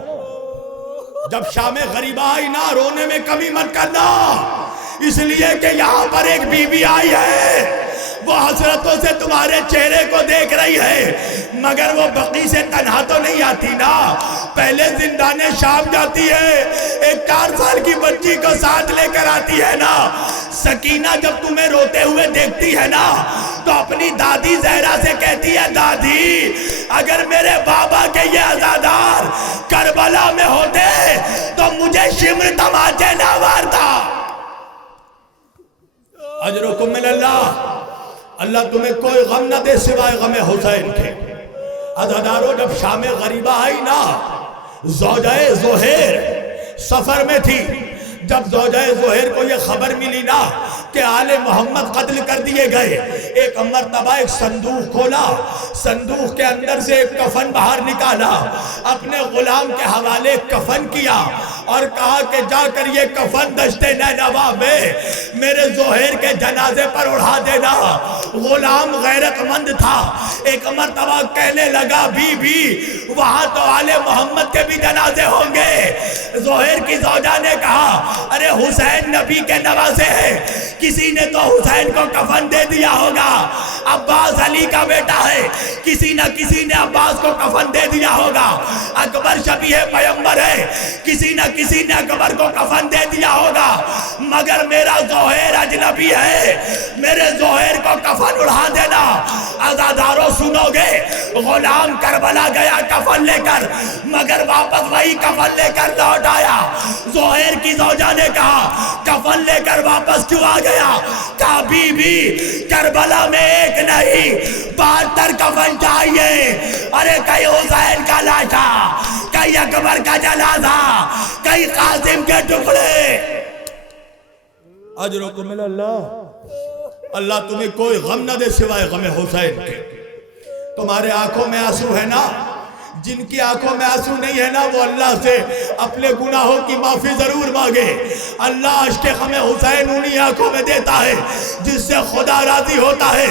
جب شام غریبہ آئی نا، رونے میں کمی مت کرنا، اس لیے کہ یہاں پر ایک بی بی آئی ہے، وہ حسرتوں سے تمہارے چہرے کو دیکھ رہی ہے، مگر وہ بقی سے تنہا تو نہیں آتی نا، پہلے زندان شام جاتی ہے، ایک 4 سال کی بچی کو ساتھ لے کر آتی ہے نا۔ سکینہ جب تمہیں روتے ہوئے دیکھتی ہے نا تو اپنی دادی زہرا سے کہتی ہے، دادی اگر میرے بابا کے یہ عزادار کربلا میں ہوتے تو مجھے شمر تماچے نہ مارتا۔ اجرکم من اللہ، اللہ تمہیں کوئی غم نہ دے سوائے غم حسین کے۔ عزادارو، جب شام غریبہ آئی نا، زوجہ زہیر سفر میں تھی، جب زوجہ زہیر کو یہ خبر ملی نا کہ آل محمد قتل کر دیے گئے، ایک مرتبہ ایک صندوق کھولا، صندوق کے اندر سے ایک کفن باہر نکالا، اپنے غلام کے حوالے کفن کیا اور کہا کہ جا کر یہ کفن دشت نینوا میں میرے زہیر کے جنازے پر اڑا دینا۔ غلام غیرت مند تھا، ایک مرتبہ کہنے لگا، بی بی وہاں تو آل محمد کے بھی جنازے ہوں گے۔ زہیر کی زوجہ نے کہا، ارے حسین نبی کے نواسے ہیں، کسی نے تو حسین کو کفن دے دیا ہوگا، عباس علی کا بیٹا ہے، کسی نہ کسی نے عباس کو کفن دے دیا ہوگا، اکبر شبیہ پیغمبر ہے، کسی نہ کسی نے اکبر کو کفن دے دیا ہوگا، مگر میرا زہیر اجنبی ہے، میرے زہیر کو کفن اڑا دینا۔ عزادارو سنو گے، غلام کربلا گیا کفن لے کر، مگر واپس وہی کفن لے کر لوٹ آیا۔ زہیر کی زوجہ نے کہا، کفن لے کر واپس کیوں آ گیا؟ کہا بی بی کربلا میں ایک نہیں 72 کفن چاہیے، ارے کئی حسین کا لاشا، کئی اکبر کا جنازہ، کئی قاسم کے ٹکڑے۔ اجرکم من اللہ، اللہ تمہیں کوئی غم نہ دے سوائے غم حسین کے۔ تمہارے آنکھوں میں آنسو ہے نا، جن کی آنکھوں میں آنسو نہیں ہے نا، وہ اللہ سے اپنے گناہوں کی معافی ضرور مانگے۔ اللہ عشق غم حسین انہی آنکھوں میں دیتا ہے جس سے خدا راضی ہوتا ہے۔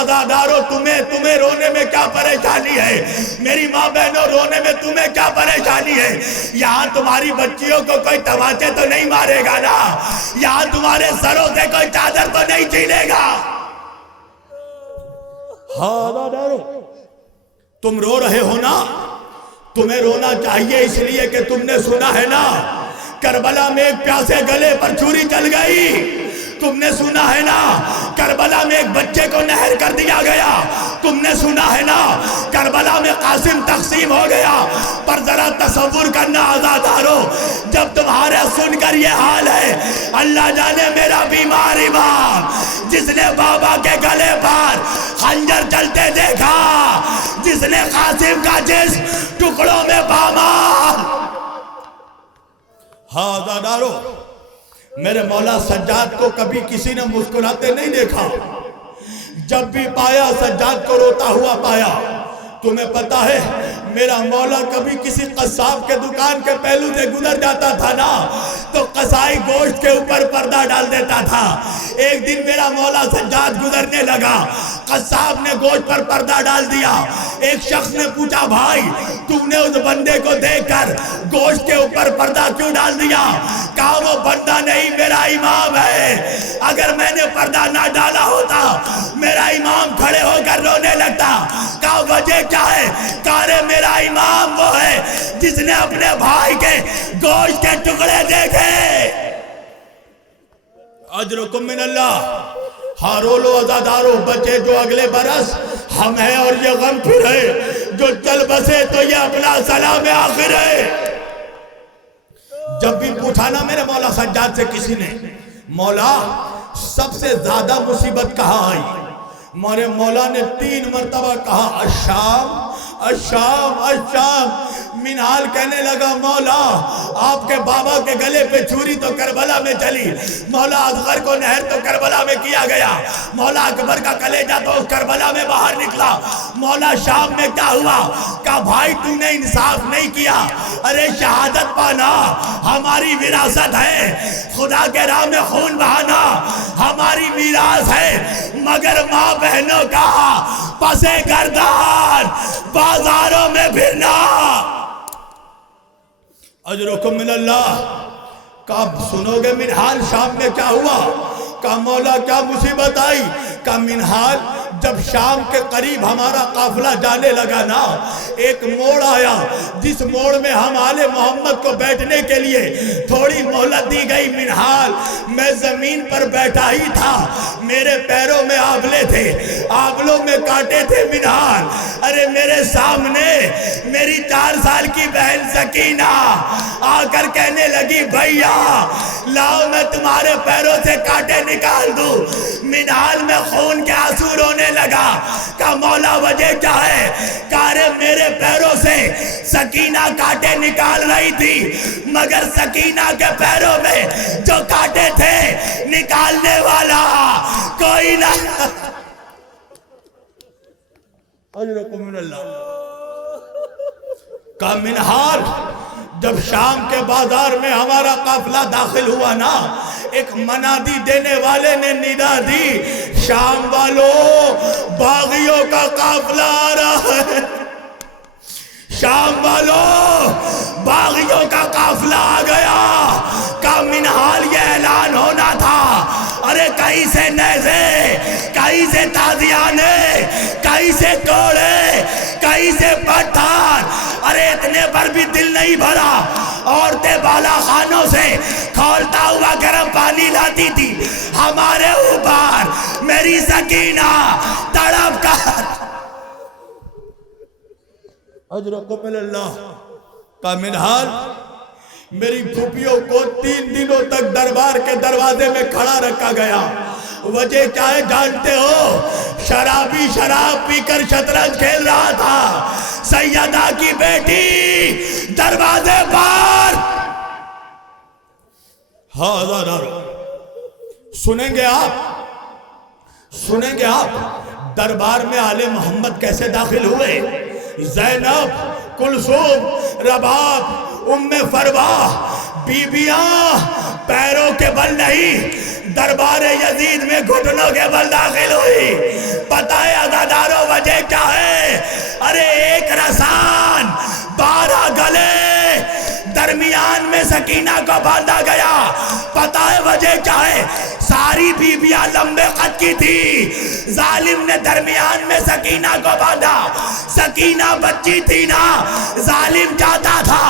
عزادارو، تمہیں رونے میں کیا پریشانی ہے؟ میری ماں بہنوں، رونے میں تمہیں کیا پریشانی ہے؟ یہاں تمہاری بچیوں کو کوئی تماچے تو نہیں مارے گا نا، یہاں تمہارے سروں سے کوئی چادر تو نہیں چھینے گا۔ ہاں عزادارو، تم رو رہے ہو نا، تمہیں رونا چاہیے اس لیے کہ تم نے سنا ہے نا کربلا میں ایک پیاسے گلے پر چھری چل گئی، تم نے سنا ہے نا کربلا میں ایک بچے کو نہر کر دیا گیا، تم نے سنا ہے نا کربلا میں قاسم تقسیم ہو گیا۔ پر ذرا تصور کرنا عزادارو، جب تمہارے سن کر یہ حال ہے، اللہ جانے میرا بیمار امام جس نے بابا کے گلے پر خنجر چلتے دیکھا، جس نے قاسم کا جسم ٹکڑوں میں پامال۔ ہاں عزادارو، میرے مولا سجاد کو کبھی کسی نے مسکراتے نہیں دیکھا، جب بھی پایا سجاد کو روتا ہوا پایا۔ تمہیں پتا ہے میرا مولا کبھی کسی قصاب کے دکان کے پہلو سے گزر جاتا تھا نا تو قصائی گوشت کے اوپر پردہ ڈال دیتا تھا۔ ایک دن میرا مولا سجاد گزرنے لگا، قصاب نے گوشت پر پردہ ڈال دیا۔ ایک شخص نے پوچھا، بھائی تم نے اس بندے کو دیکھ کر گوشت کے اوپر پردہ کیوں ڈال دیا؟ کہا وہ بندہ نہیں، میرا امام ہے، اگر میں نے پردہ نہ ڈالا ہوتا میرا امام کھڑے ہو کر رونے لگتا۔ کہا وجہ کیا ہے؟ کہا میرا امام وہ ہے جس نے اپنے بھائی کے گوشت کے ٹکڑے دیکھے۔ اجرکم من اللہ، ہارولو عزادارو، بچے جو اگلے برس ہم ہیں اور یہ غم پھر ہے، جو چل بسے تو یہ اپنا سلام آخر ہے۔ جب بھی پوچھا نا میرے مولا سجاد سے کسی نے، مولا سب سے زیادہ مصیبت کہاں آئی؟ ہمارے مولا نے 3 مرتبہ کہا الشام الشام الشام. منہال کہنے لگا مولا آپ کے بابا کے گلے پہ چھری تو کربلا میں چلی، مولا اصغر کو نہر تو کربلا میں کیا گیا، مولا اکبر کا کلیجہ تو کربلا میں باہر نکلا، مولا شام میں کیا ہوا؟ کہا بھائی تو نے انصاف نہیں کیا. ارے شہادت پانا ہماری وراثت ہے، خدا کے راہ میں خون بہانا ہماری میراث ہے، مگر ماں بہنوں کا پسے گردان بازاروں میں پھرنا اجرکم من اللہ. کب سنو گے منہال شام میں کیا ہوا؟ کہا مولا کیا مصیبت آئی؟ کہا منہال جب شام کے قریب ہمارا قافلہ جانے لگا نا، ایک موڑ آیا جس موڑ میں ہم آل محمد کو بیٹھنے کے لیے تھوڑی مہلت دی گئی. منہال میں زمین پر بیٹھا ہی تھا، میرے پیروں میں آبلے تھے، آبلوں میں کانٹے تھے. منہال ارے میرے سامنے میری 4 سال کی بہن سکینہ آ کر کہنے لگی بھیا لاؤ میں تمہارے پیروں سے کانٹے نکال دوں. منہال میں خون کے آنسو رونے لگا. کہا مولا وجہ کیا ہے؟ کہا رے میرے پیروں سے سکینہ کانٹے نکال رہی تھی، مگر سکینہ کے پیروں میں جو کانٹے تھے نکالنے والا کوئی نہ. اجرکم من اللہ. کہا منہال جب شام کے بازار میں ہمارا قافلہ داخل ہوا نا، ایک منادی دینے والے نے ندا دی شام والوں باغیوں کا قافلہ آ رہا ہے، شام والوں باغیوں کا قافلہ آ گیا. کہا منہال یہ اعلان ہونا تھا. ارے کہیں سے نیزے، کہیں سے تازیانے، کہیں سے کوڑے، کہیں سے پتھر. ارے اتنے پر بھی دل نہیں بھرا. عورتیں بالا خانوں سے کھولتا ہوا گرم پانی لاتی تھی ہمارے اوپر. میری سکینہ تڑپ کر اجرکم من اللہ. کہا منہال میری پھوپھیوں کو 3 دنوں تک دربار کے دروازے میں کھڑا رکھا گیا. وجہ کیا ہے جانتے ہو؟ شرابی شراب پی کر شطرنج کھیل رہا تھا، سیدہ کی بیٹی دروازے پر. سنیں گے آپ، سنیں گے آپ دربار میں آل محمد کیسے داخل ہوئے. زینب، کلثوم، رباب، ام فروا بیبیاں پیروں کے بل نہیں دربار یزید میں گھٹنوں کے بل داخل ہوئی. پتہ ہے عزاداروں وجہ کیا ہے؟ ارے ایک رسان 12 گلے درمیان میں سکینہ کو باندھا گیا. پتہ ہے وجہ کیا ہے؟ ساری بیویاں لمبے قد کی تھی، ظالم نے درمیان میں سکینہ کو باندھا. سکینہ بچی تھی نا، ظالم چاہتا تھا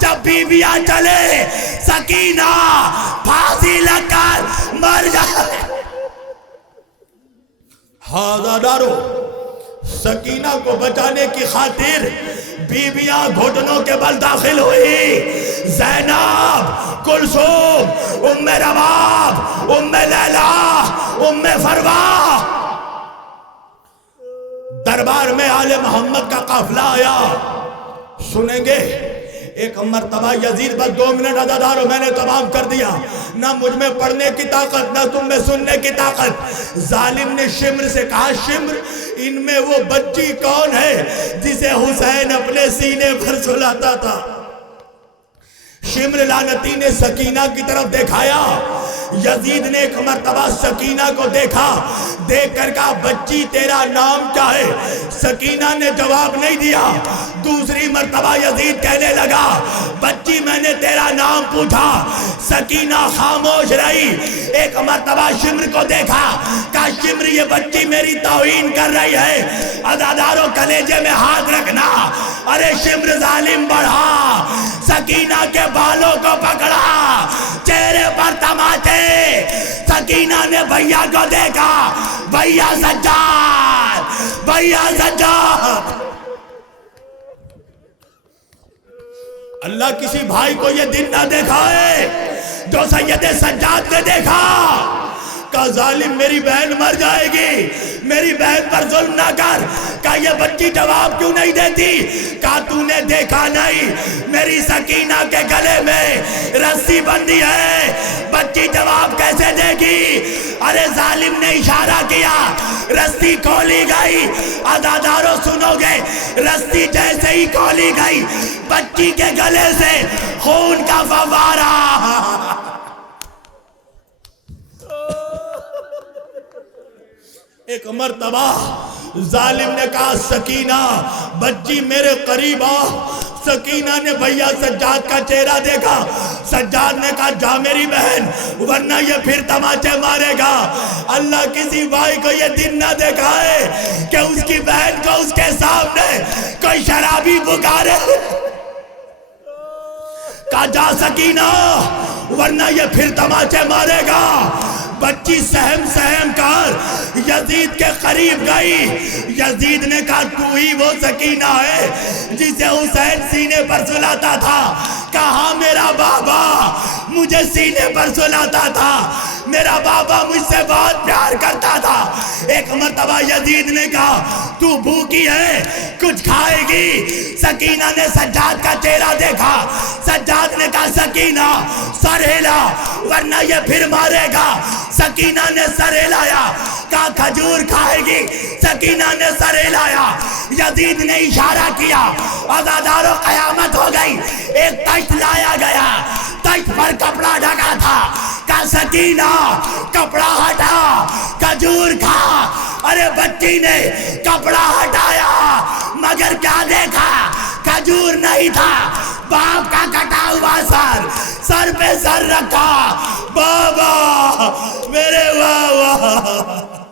جب بیویاں چلے سکینہ پھانسی لگ کر مر جائے. ہزاروں سکینہ کو بچانے کی خاطر بیویاں گھٹنوں کے بل داخل ہوئی. زینب، کلثوم، ام رباب، ام لیلا، ام فروا. دربار میں آل محمد کا قافلہ آیا. سنیں گے ایک مرتبہ یزید بس 2 منٹ عزادارو میں نے تمام کر دیا. نہ مجھ میں پڑھنے کی طاقت، نہ تم میں سننے کی طاقت. ظالم نے شمر سے کہا شمر ان میں وہ بچی کون ہے جسے حسین اپنے سینے پر سلاتا تھا؟ شمر لعنتی نے سکینہ کی طرف دیکھایا. یزید نے ایک مرتبہ سکینہ کو دیکھا، دیکھ کر کہا بچی تیرا نام کیا ہے؟ سکینہ نے جواب نہیں دیا. دوسری مرتبہ یزید کہنے لگا بچی میں نے تیرا نام پوچھا. سکینہ خاموش رہی. ایک مرتبہ شمر کو دیکھا، کہا شمر یہ بچی میری توہین کر رہی ہے. عزاداروں کلیجے میں ہاتھ رکھنا. ارے شمر ظالم بڑھا، سکینہ کے بالوں کو پکڑا، چہرے پر تماچے. سکینہ نے بھیا کو دیکھا، بھیا سجاد، بھیا سجاد. اللہ کسی بھائی کو یہ دن نہ دیکھائے جو سید سجاد نے دیکھا. کہا ظالم میری بہن مر جائے گی، میری بہن پر ظلم نہ کر۔ کہا یہ بچی جواب کیوں نہیں دیتی؟ کہا تو نے دیکھا نہیں میری سکینہ کے گلے میں رسی بندھی ہے، بچی جواب کیسے دے گی؟ ارے ظالم نے اشارہ کیا، رسی کھولی گئی۔ عزادارو سنو گے، رسی جیسے ہی کھولی گئی بچی کے گلے سے خون کا فوارہ۔ ایک مرتبہ ظالم نے کہا سکینہ بچی میرے قریب آ۔ سکینہ نے بھیا سجاد کا چہرہ دیکھا، سجاد نے کہا جا میری بہن ورنہ یہ پھر تماچے مارے گا۔ اللہ کسی بھائی کو یہ دن نہ دکھائے کہ اس کی بہن کو اس کے سامنے کوئی شرابی پکارے۔ کہا جا سکینہ ورنہ یہ پھر تماچے مارے گا۔ بچی سہم سہم کر یزید کے قریب گئی۔ یزید نے کہا تو ہی وہ سکینہ ہے جسے حسین سینے پر سلاتا تھا؟ کہا میرا بابا مجھے سینے پر سلاتا تھا، میرا بابا مجھ سے بہت پیار کرتا تھا۔ ایک مرتبہ یزید نے کہا تو بھوکی ہے کچھ کھائے گی؟ سکینہ نے سجاد کا چہرہ دیکھا، سجاد نے کہا سکینہ سر ہلا ورنہ یہ پھر مارے گا۔ سکینہ نے سر ہلایا، کہا کھجور کھائے گی؟ سکینہ نے سر ہلایا۔ یزید نے اشارہ کیا، عزادارو قیامت ہو گئی۔ ایک تشت لایا گیا، تشت پر کپڑا ڈھکا تھا۔ کہا سکینہ کپڑا ہٹا کھجور کھا۔ ارے بچی نے کپڑا ہٹایا مگر کیا دیکھا؟ کھجور نہیں تھا، باپ کا کٹا ہوا سر پہ سر رکھا۔ بابا میرے بابا